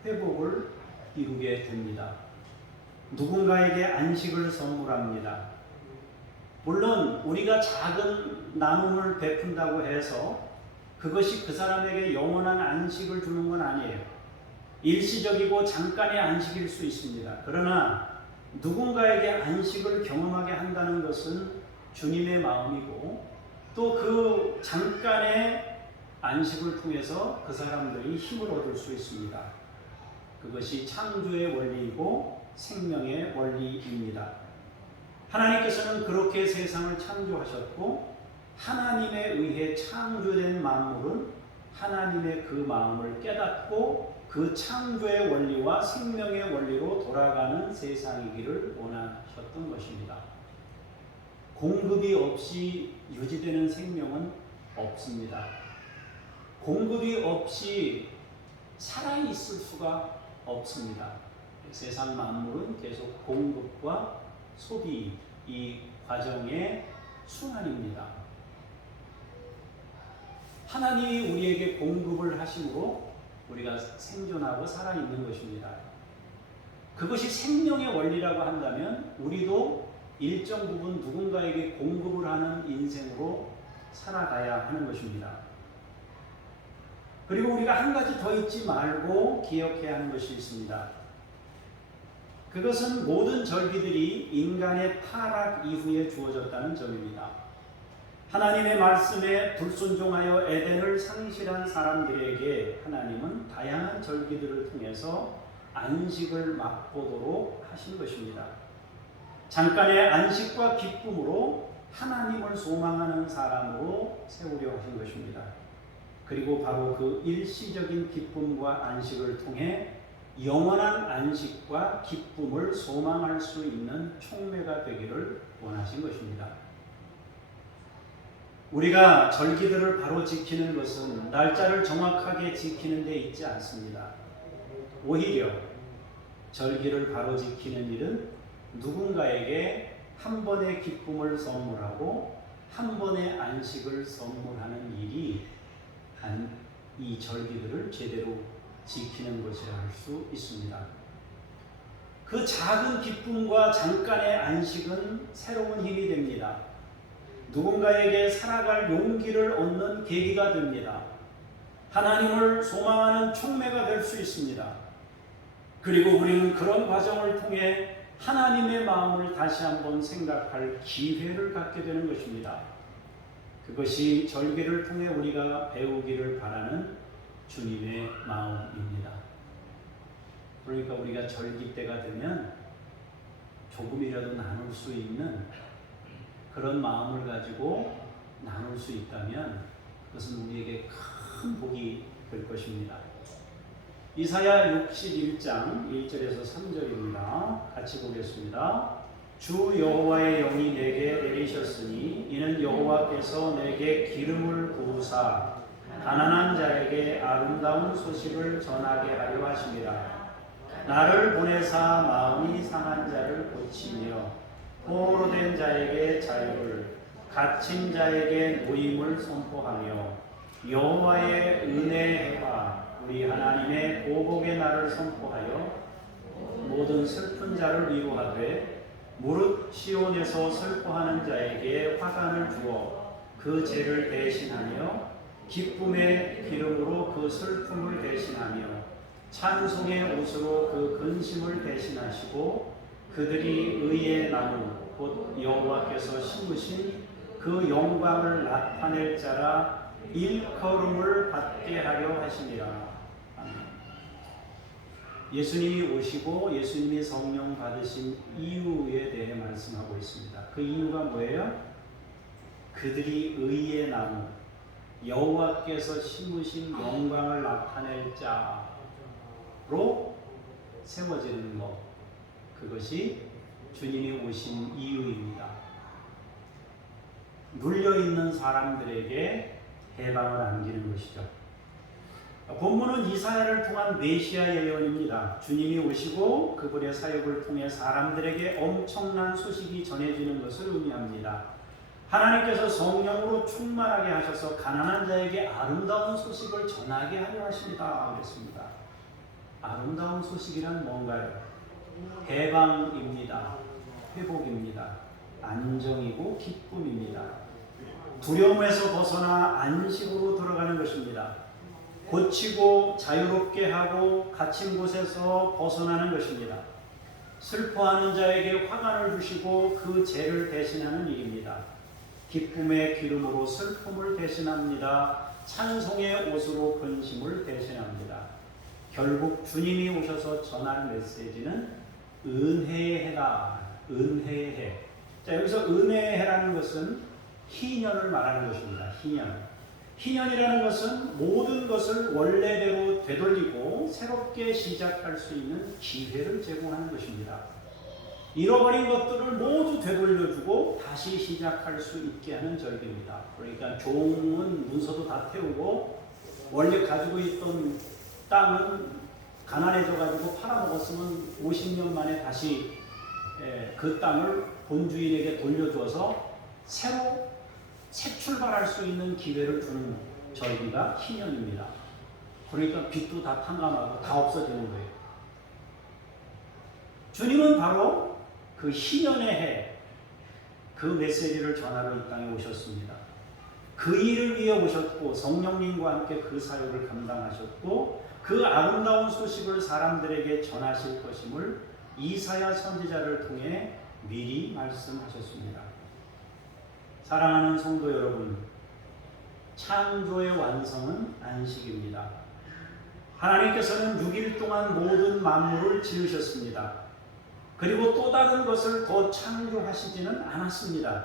회복을 이루게 됩니다. 누군가에게 안식을 선물합니다. 물론 우리가 작은 나눔을 베푼다고 해서 그것이 그 사람에게 영원한 안식을 주는 건 아니에요. 일시적이고 잠깐의 안식일 수 있습니다. 그러나 누군가에게 안식을 경험하게 한다는 것은 주님의 마음이고 또 그 잠깐의 안식을 통해서 그 사람들이 힘을 얻을 수 있습니다. 그것이 창조의 원리이고 생명의 원리입니다. 하나님께서는 그렇게 세상을 창조하셨고 하나님에 의해 창조된 만물은 하나님의 그 마음을 깨닫고 그 창조의 원리와 생명의 원리로 돌아가는 세상이기를 원하셨던 것입니다. 공급이 없이 유지되는 생명은 없습니다. 공급이 없이 살아있을 수가 없습니다. 세상 만물은 계속 공급과 소비 이 과정의 순환입니다. 하나님이 우리에게 공급을 하심으로 우리가 생존하고 살아있는 것입니다. 그것이 생명의 원리라고 한다면 우리도 일정 부분 누군가에게 공급을 하는 인생으로 살아가야 하는 것입니다. 그리고 우리가 한 가지 더 잊지 말고 기억해야 하는 것이 있습니다. 그것은 모든 절기들이 인간의 타락 이후에 주어졌다는 점입니다. 하나님의 말씀에 불순종하여 에덴을 상실한 사람들에게 하나님은 다양한 절기들을 통해서 안식을 맛보도록 하신 것입니다. 잠깐의 안식과 기쁨으로 하나님을 소망하는 사람으로 세우려 하신 것입니다. 그리고 바로 그 일시적인 기쁨과 안식을 통해 영원한 안식과 기쁨을 소망할 수 있는 촉매가 되기를 원하신 것입니다. 우리가 절기들을 바로 지키는 것은 날짜를 정확하게 지키는 데 있지 않습니다. 오히려 절기를 바로 지키는 일은 누군가에게 한 번의 기쁨을 선물하고 한 번의 안식을 선물하는 일이 이 절기들을 제대로 지키는 것이라 할 수 있습니다. 그 작은 기쁨과 잠깐의 안식은 새로운 힘이 됩니다. 누군가에게 살아갈 용기를 얻는 계기가 됩니다. 하나님을 소망하는 촉매가 될 수 있습니다. 그리고 우리는 그런 과정을 통해 하나님의 마음을 다시 한번 생각할 기회를 갖게 되는 것입니다. 그것이 절기를 통해 우리가 배우기를 바라는 주님의 마음입니다. 그러니까 우리가 절기 때가 되면 조금이라도 나눌 수 있는 그런 마음을 가지고 나눌 수 있다면 그것은 우리에게 큰 복이 될 것입니다. 이사야 61장 1절에서 3절입니다. 같이 보겠습니다. 주 여호와의 영이 내게 내리셨으니 이는 여호와께서 내게 기름을 부으사 가난한 자에게 아름다운 소식을 전하게 하려 하심이라. 나를 보내사 마음이 상한 자를 고치며 포로된 자에게 자유를 갇힌 자에게 노임을 선포하며 여호와의 은혜의 해와 우리 하나님의 보복의 날을 선포하여 모든 슬픈 자를 위로하되 무릇 시온에서 슬퍼하는 자에게 화관을 주어 그 죄를 대신하며 기쁨의 기름으로 그 슬픔을 대신하며 찬송의 옷으로 그 근심을 대신하시고 그들이 의의 나무 곧 여호와께서 심으신 그 영광을 나타낼 자라 일컬음을 받게 하려 하심이라. 아멘. 예수님이 오시고 예수님이 성령 받으신 이유에 대해 말씀하고 있습니다. 그 이유가 뭐예요? 그들이 의의 나무 여호와께서 심으신 영광을 나타낼 자로 세워지는 것, 그것이 주님이 오신 이유입니다. 눌려있는 사람들에게 해방을 안기는 것이죠. 본문은 이사야를 통한 메시아 예언입니다. 주님이 오시고 그분의 사역을 통해 사람들에게 엄청난 소식이 전해지는 것을 의미합니다. 하나님께서 성령으로 충만하게 하셔서 가난한 자에게 아름다운 소식을 전하게 하려 하십니다. 그랬습니다. 아름다운 소식이란 뭔가요? 해방입니다. 회복입니다. 안정이고 기쁨입니다. 두려움에서 벗어나 안식으로 들어가는 것입니다. 고치고 자유롭게 하고 갇힌 곳에서 벗어나는 것입니다. 슬퍼하는 자에게 화관을 주시고 그 죄를 대신하는 일입니다. 기쁨의 기름으로 슬픔을 대신합니다. 찬송의 옷으로 근심을 대신합니다. 결국 주님이 오셔서 전할 메시지는 은혜의 해다. 은혜의 해. 자, 여기서 은혜의 해라는 것은 희년을 말하는 것입니다. 희년. 희년이라는 것은 모든 것을 원래대로 되돌리고 새롭게 시작할 수 있는 기회를 제공하는 것입니다. 잃어버린 것들을 모두 되돌려주고 다시 시작할 수 있게 하는 절기입니다. 그러니까 종은 문서도 다 태우고 원래 가지고 있던 땅은 가난해져 가지고 팔아먹었으면 50년 만에 다시 그 땅을 본주인에게 돌려줘서 새로 새 출발할 수 있는 기회를 주는 절기가 희년입니다. 그러니까 빚도 다 탕감하고 다 없어지는 거예요. 주님은 바로 그 희년의 해, 그 메시지를 전하러 이 땅에 오셨습니다. 그 일을 위해 오셨고 성령님과 함께 그 사역을 감당하셨고 그 아름다운 소식을 사람들에게 전하실 것임을 이사야 선지자를 통해 미리 말씀하셨습니다. 사랑하는 성도 여러분, 창조의 완성은 안식입니다. 하나님께서는 6일 동안 모든 만물을 지으셨습니다. 그리고 또 다른 것을 더 창조하시지는 않았습니다.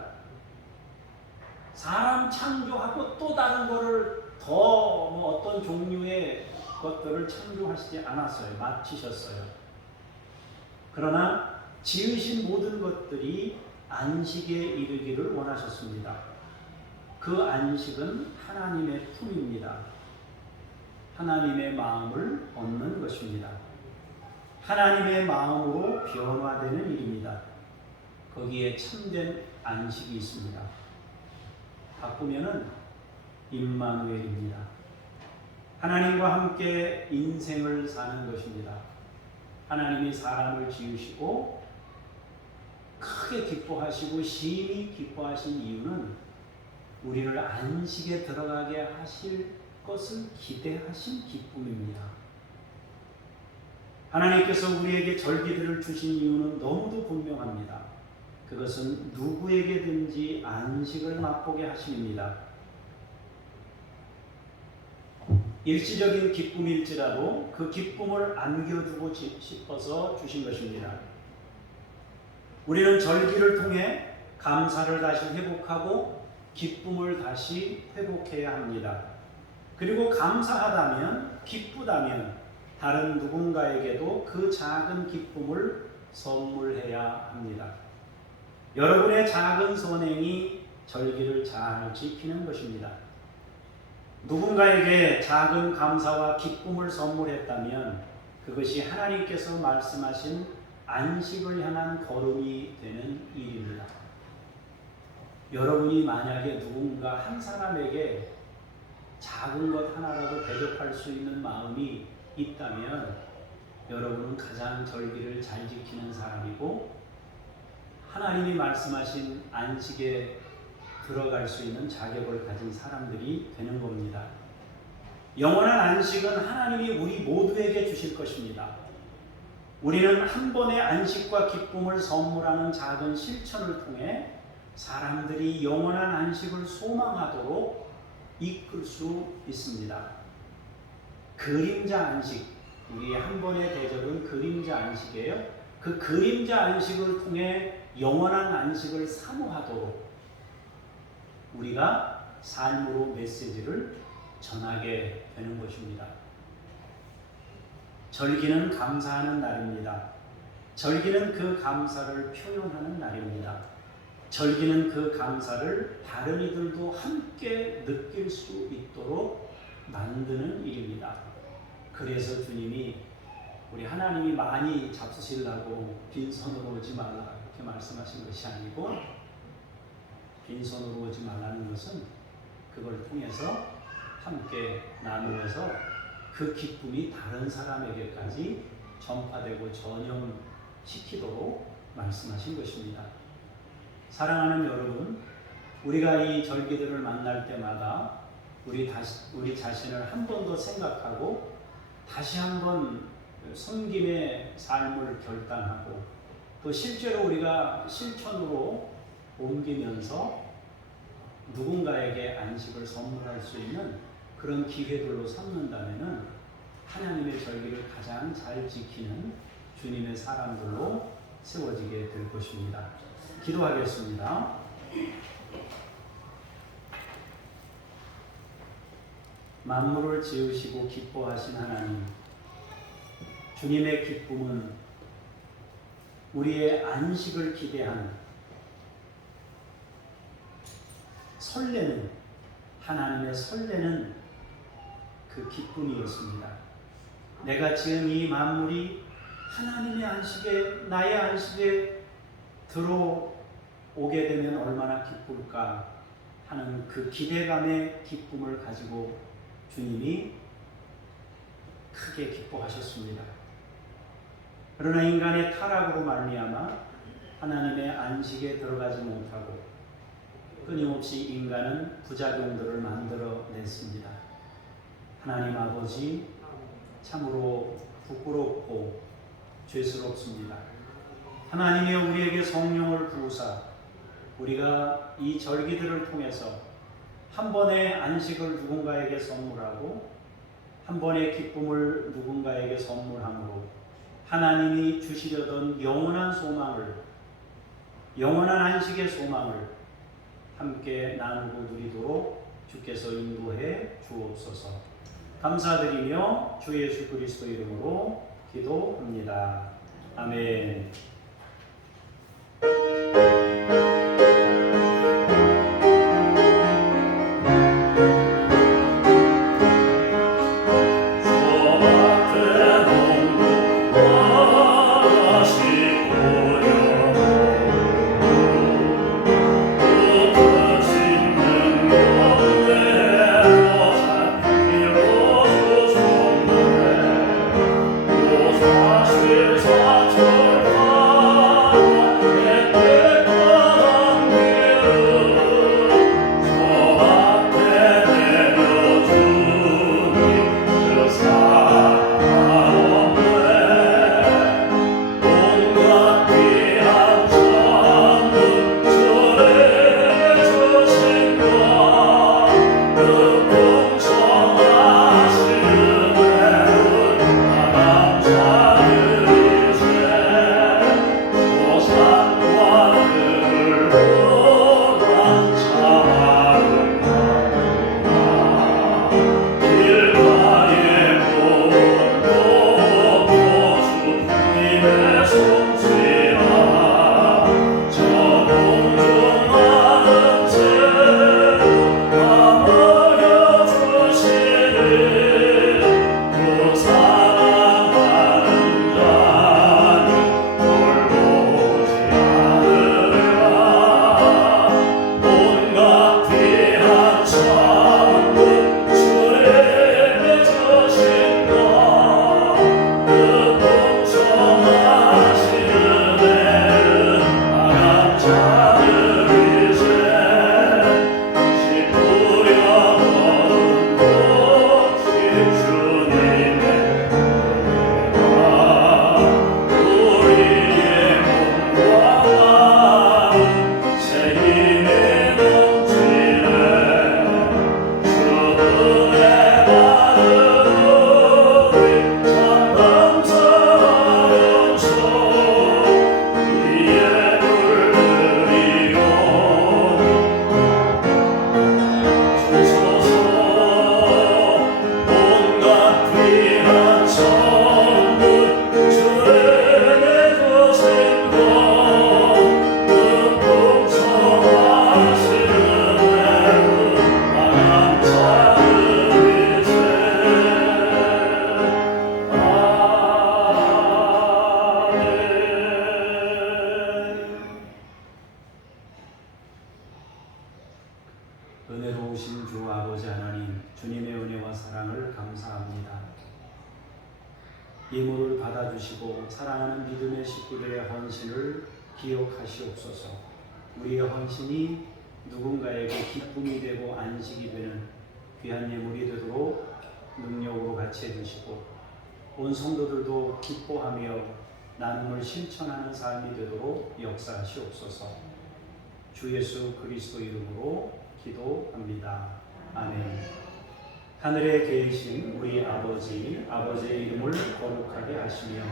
사람 창조하고 또 다른 것을 더 어떤 종류의 것들을 창조하시지 않았어요. 마치셨어요. 그러나 지으신 모든 것들이 안식에 이르기를 원하셨습니다. 그 안식은 하나님의 품입니다. 하나님의 마음을 얻는 것입니다. 하나님의 마음으로 변화되는 일입니다. 거기에 참된 안식이 있습니다. 바꾸면은 임마누엘입니다. 하나님과 함께 인생을 사는 것입니다. 하나님이 사람을 지으시고 크게 기뻐하시고 심히 기뻐하신 이유는 우리를 안식에 들어가게 하실 것을 기대하신 기쁨입니다. 하나님께서 우리에게 절기들을 주신 이유는 너무도 분명합니다. 그것은 누구에게든지 안식을 맛보게 하심입니다. 일시적인 기쁨일지라도 그 기쁨을 안겨주고 싶어서 주신 것입니다. 우리는 절기를 통해 감사를 다시 회복하고 기쁨을 다시 회복해야 합니다. 그리고 감사하다면, 기쁘다면 다른 누군가에게도 그 작은 기쁨을 선물해야 합니다. 여러분의 작은 선행이 절기를 잘 지키는 것입니다. 누군가에게 작은 감사와 기쁨을 선물했다면 그것이 하나님께서 말씀하신 안식을 향한 걸음이 되는 일입니다. 여러분이 만약에 누군가 한 사람에게 작은 것 하나라도 대접할 수 있는 마음이 있다면 여러분은 가장 절기를 잘 지키는 사람이고 하나님이 말씀하신 안식에 들어갈 수 있는 자격을 가진 사람들이 되는 겁니다. 영원한 안식은 하나님이 우리 모두에게 주실 것입니다. 우리는 한 번의 안식과 기쁨을 선물하는 작은 실천을 통해 사람들이 영원한 안식을 소망하도록 이끌 수 있습니다. 그림자 안식, 우리의 한 번의 대접은 그림자 안식이에요. 그 그림자 안식을 통해 영원한 안식을 사모하도록 우리가 삶으로 메시지를 전하게 되는 것입니다. 절기는 감사하는 날입니다. 절기는 그 감사를 표현하는 날입니다. 절기는 그 감사를 다른 이들도 함께 느낄 수 있도록 만드는 일입니다. 그래서 주님이 우리 하나님이 많이 잡수시려고 빈손으로 오지 말라 이렇게 말씀하신 것이 아니고, 빈손으로 오지 말라는 것은 그걸 통해서 함께 나누어서 그 기쁨이 다른 사람에게까지 전파되고 전염시키도록 말씀하신 것입니다. 사랑하는 여러분, 우리가 이 절기들을 만날 때마다 우리 자신을 한 번 더 생각하고 다시 한번 섬김의 삶을 결단하고 또 실제로 우리가 실천으로 옮기면서 누군가에게 안식을 선물할 수 있는 그런 기회들로 삼는다면은 하나님의 절기를 가장 잘 지키는 주님의 사람들로 세워지게 될 것입니다. 기도하겠습니다. 만물을 지으시고 기뻐하신 하나님, 주님의 기쁨은 우리의 안식을 기대한 설레는, 하나님의 설레는 그 기쁨이었습니다. 내가 지은 이 만물이 하나님의 안식에, 나의 안식에 들어오게 되면 얼마나 기쁠까 하는 그 기대감의 기쁨을 가지고 주님이 크게 기뻐하셨습니다. 그러나 인간의 타락으로 말미암아 하나님의 안식에 들어가지 못하고 끊임없이 인간은 부작용들을 만들어냈습니다. 하나님 아버지, 참으로 부끄럽고 죄스럽습니다. 하나님이 우리에게 성령을 부으사 우리가 이 절기들을 통해서 한 번의 안식을 누군가에게 선물하고 한 번의 기쁨을 누군가에게 선물함으로 하나님이 주시려던 영원한 소망을, 영원한 안식의 소망을 함께 나누고 누리도록 주께서 인도해 주옵소서. 감사드리며 주 예수 그리스도 이름으로 기도합니다. 아멘. 사실 사철 사랑하는 믿음의 식구들의 헌신을 기억하시옵소서. 우리의 헌신이 누군가에게 기쁨이 되고 안식이 되는 귀한 예물이 되도록 능력으로 같이 해주시고, 온 성도들도 기뻐하며 나눔을 실천하는 삶이 되도록 역사하시옵소서. 주 예수 그리스도 이름으로 기도합니다. 아멘. 하늘에 계신 우리 아버지, 아버지의 이름을 거룩하게 하시며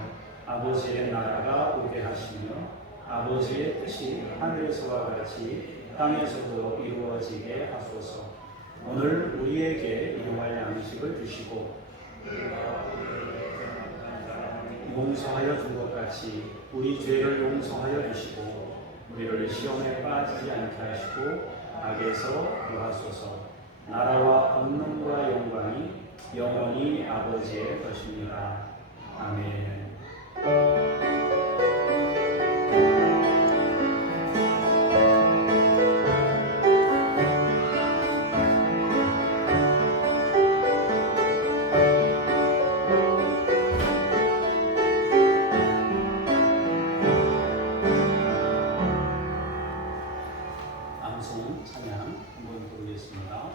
아버지의 나라가 오게 하시며 아버지의 뜻이 하늘에서와 같이 땅에서도 이루어지게 하소서. 오늘 우리에게 일용할 양식을 주시고 용서하여 준 것 같이 우리 죄를 용서하여 주시고 우리를 시험에 빠지지 않게 하시고 악에서 구하소서. 나라와 권능과 영광이 영원히 아버지의 것입니다. 아멘. 암송 찬양 한번 부르겠습니다.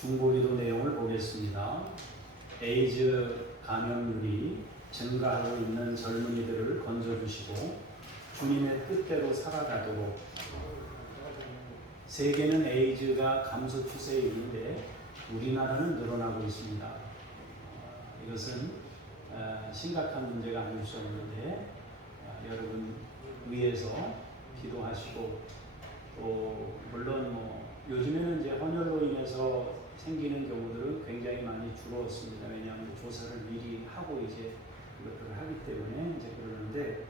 중보기도 내용을 보겠습니다. 에이즈 감염률이 증가하고 있는 젊은이들을 건져주시고 주님의 뜻대로 살아가도록. 세계는 에이즈가 감소 추세에 있는데 우리나라는 늘어나고 있습니다. 이것은 심각한 문제가 아닐 수 없는데 여러분 위해서 기도하시고, 또 물론 요즘에는 이제 헌혈로 인해서 생기는 경우들은 굉장히 많이 줄었습니다. 왜냐하면 조사를 미리 하고 이제 이것들을 하기 때문에 이제 그러는데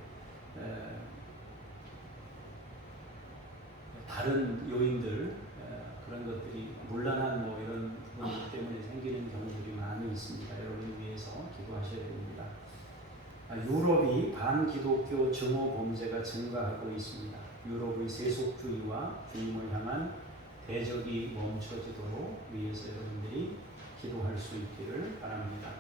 다른 요인들 그런 것들이 물란한 이런 부분들 때문에 생기는 경우들이 많이 있습니다. 여러분 위해서 기도하셔야 됩니다. 유럽이 반기독교 증오 범죄가 증가하고 있습니다. 유럽의 세속주의와 주님을 향한 대적이 멈춰지도록 위해서 여러분들이 기도할 수 있기를 바랍니다.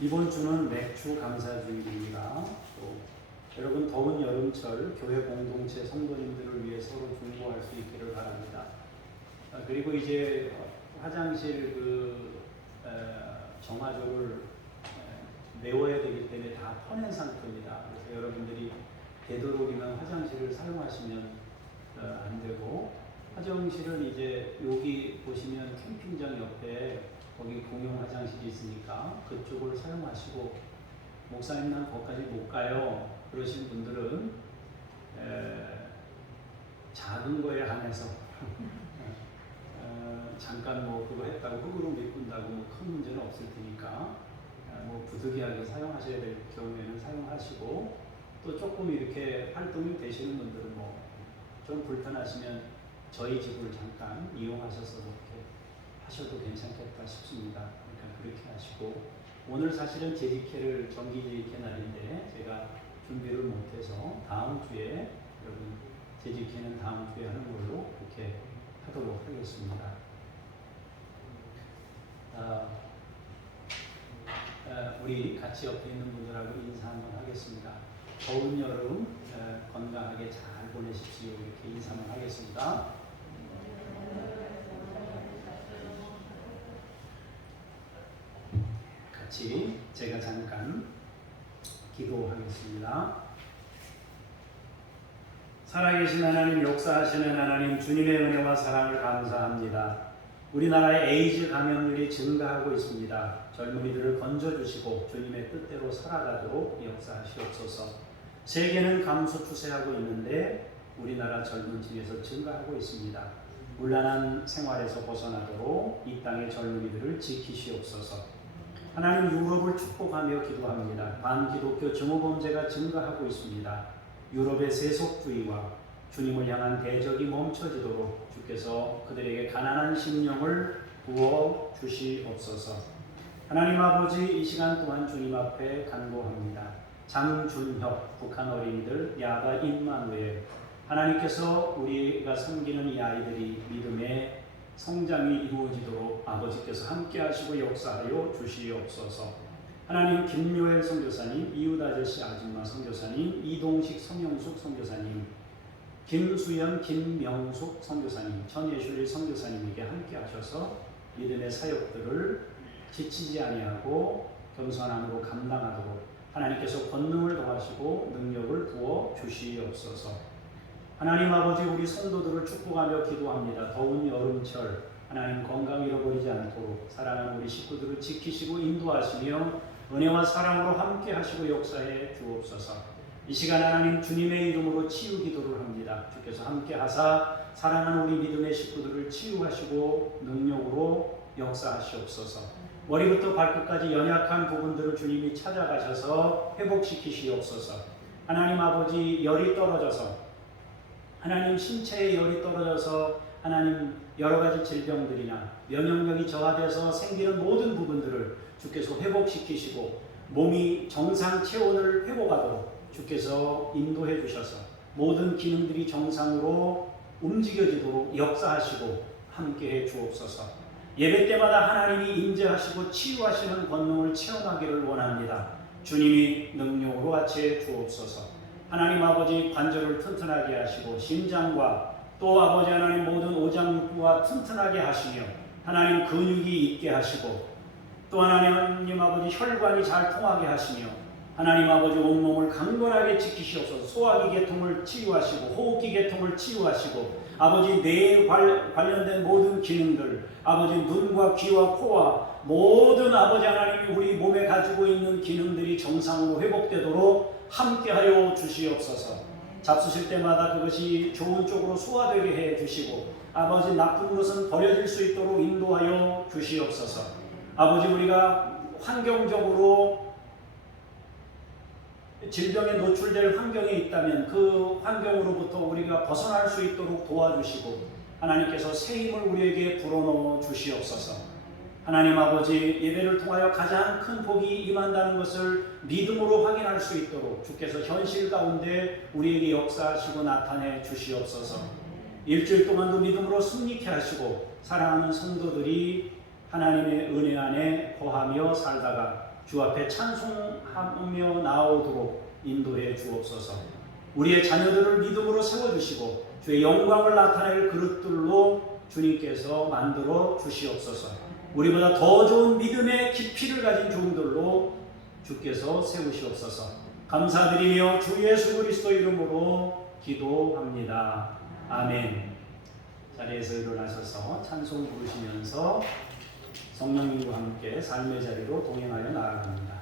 이번 주는 맥주 감사주일입니다. 또 여러분 더운 여름철 교회 공동체 성도님들을 위해 서로 중보할 수 있기를 바랍니다. 그리고 이제 화장실 정화조를 메워야 되기 때문에 다 퍼낸 상태입니다. 그래서 여러분들이 되도록이면 화장실을 사용하시면 안 되고, 화장실은 이제 여기 보시면 캠핑장 옆에 거기 공용 화장실이 있으니까 그쪽을 사용하시고, 목사님 난 거기까지 못 가요. 그러신 분들은 작은 거에 한해서 잠깐 뭐 그거 했다고 흙으로 메꾼다고 뭐 큰 문제는 없을 테니까 뭐 부득이하게 사용하셔야 될 경우에는 사용하시고, 또 조금 이렇게 활동이 되시는 분들은 뭐 좀 불편하시면 저희 집을 잠깐 이용하셔서 이렇게 하셔도 괜찮겠다 싶습니다. 그러니까 그렇게 하시고, 오늘 사실은 제지캐를 정기 제지캐 날인데 제가 준비를 못해서 다음 주에, 여러분 제지캐는 다음 주에 하는 걸로 그렇게 하도록 하겠습니다. 우리 같이 옆에 있는 분들하고 인사 한번 하겠습니다. 더운 여름 건강하게 잘 보내십시오. 이렇게 인사 한번 하겠습니다. 같이 제가 잠깐 기도하겠습니다. 살아계신 하나님, 역사하시는 하나님, 주님의 은혜와 사랑을 감사합니다. 우리나라의 에이즈 감염률이 증가하고 있습니다. 젊은이들을 건져주시고 주님의 뜻대로 살아가도록 역사하시옵소서. 세계는 감소 추세하고 있는데 우리나라 젊은 층에서 증가하고 있습니다. 문란한 생활에서 벗어나도록 이 땅의 젊은이들을 지키시옵소서. 하나님, 유럽을 축복하며 기도합니다. 반기독교 증오범죄가 증가하고 있습니다. 유럽의 세속주의와 주님을 향한 대적이 멈춰지도록 주께서 그들에게 가난한 심령을 부어 주시옵소서. 하나님 아버지, 이 시간 또한 주님 앞에 간구합니다. 장준혁 북한 어린이들, 야가 임마누엘, 하나님께서 우리가 섬기는 이 아이들이 믿음의 성장이 이루어지도록 아버지께서 함께 하시고 역사하여 주시옵소서. 하나님, 김요엘 선교사님, 이웃 아저씨 아줌마 선교사님, 이동식 성영숙 선교사님, 김수연 김명숙 선교사님, 전예슐리 선교사님에게 함께 하셔서 믿음의 사역들을 지치지 아니하고 겸손함으로 감당하도록 하나님께서 권능을 더하시고 능력을 부어 주시옵소서. 하나님 아버지, 우리 성도들을 축복하며 기도합니다. 더운 여름철 하나님 건강 잃어버리지 않도록 사랑하는 우리 식구들을 지키시고 인도하시며 은혜와 사랑으로 함께 하시고 역사해 주옵소서. 이 시간 하나님 주님의 이름으로 치유 기도를 합니다. 주께서 함께 하사 사랑하는 우리 믿음의 식구들을 치유하시고 능력으로 역사하시옵소서. 머리부터 발끝까지 연약한 부분들을 주님이 찾아가셔서 회복시키시옵소서. 하나님 아버지, 열이 떨어져서, 하나님 신체의 열이 떨어져서 하나님 여러 가지 질병들이나 면역력이 저하돼서 생기는 모든 부분들을 주께서 회복시키시고 몸이 정상 체온을 회복하도록 주께서 인도해 주셔서 모든 기능들이 정상으로 움직여지도록 역사하시고 함께해 주옵소서. 예배 때마다 하나님이 임재하시고 치유하시는 권능을 체험하기를 원합니다. 주님이 능력으로 같이 주옵소서. 하나님 아버지, 관절을 튼튼하게 하시고 심장과 또 아버지 하나님 모든 오장육부가 튼튼하게 하시며 하나님 근육이 있게 하시고 또 하나님 아버지 혈관이 잘 통하게 하시며 하나님 아버지 온몸을 강건하게 지키시옵소서. 소화기 계통을 치유하시고 호흡기 계통을 치유하시고 아버지 뇌에 관련된 모든 기능들, 아버지 눈과 귀와 코와 모든 아버지 하나님이 우리 몸에 가지고 있는 기능들이 정상으로 회복되도록 함께하여 주시옵소서. 잡수실 때마다 그것이 좋은 쪽으로 소화되게 해 주시고 아버지 나쁜 것은 버려질 수 있도록 인도하여 주시옵소서. 아버지, 우리가 환경적으로 질병에 노출될 환경에 있다면 그 환경으로부터 우리가 벗어날 수 있도록 도와주시고 하나님께서 새 힘을 우리에게 불어넣어 주시옵소서. 하나님 아버지, 예배를 통하여 가장 큰 복이 임한다는 것을 믿음으로 확인할 수 있도록 주께서 현실 가운데 우리에게 역사하시고 나타내 주시옵소서. 일주일 동안도 믿음으로 승리케 하시고 사랑하는 성도들이 하나님의 은혜 안에 거하며 살다가 주 앞에 찬송하며 나오도록 인도해 주옵소서. 우리의 자녀들을 믿음으로 세워주시고 주의 영광을 나타낼 그릇들로 주님께서 만들어 주시옵소서. 우리보다 더 좋은 믿음의 깊이를 가진 종들로 주께서 세우시옵소서. 감사드리며 주 예수 그리스도 이름으로 기도합니다. 아멘. 자리에서 일어나셔서 찬송 부르시면서 성령님과 함께 삶의 자리로 동행하여 나아갑니다.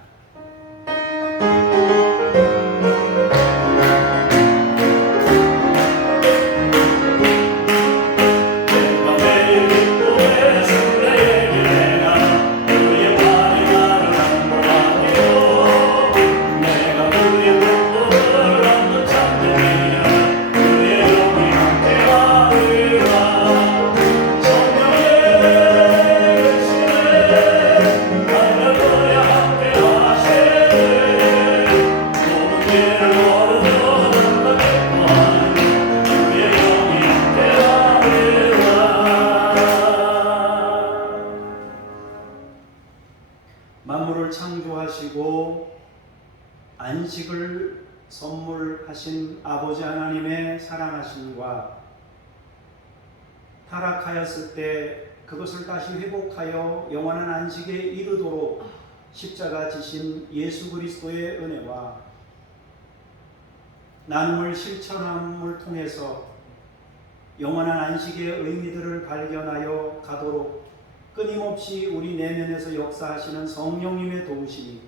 우리를 선물하신 아버지 하나님의 사랑하심과 타락하였을 때 그것을 다시 회복하여 영원한 안식에 이르도록 십자가 지신 예수 그리스도의 은혜와 나눔을 실천함을 통해서 영원한 안식의 의미들을 발견하여 가도록 끊임없이 우리 내면에서 역사하시는 성령님의 도우심이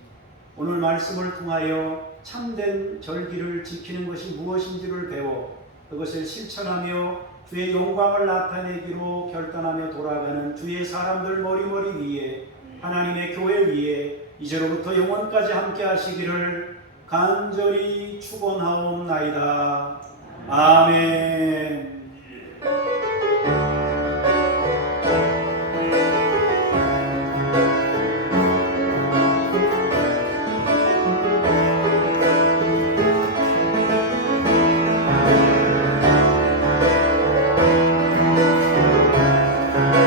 오늘 말씀을 통하여 참된 절기를 지키는 것이 무엇인지를 배워 그것을 실천하며 주의 영광을 나타내기로 결단하며 돌아가는 주의 사람들 머리머리 위에 하나님의 교회 위에 이제로부터 영원까지 함께 하시기를 간절히 축원하옵나이다. 아멘.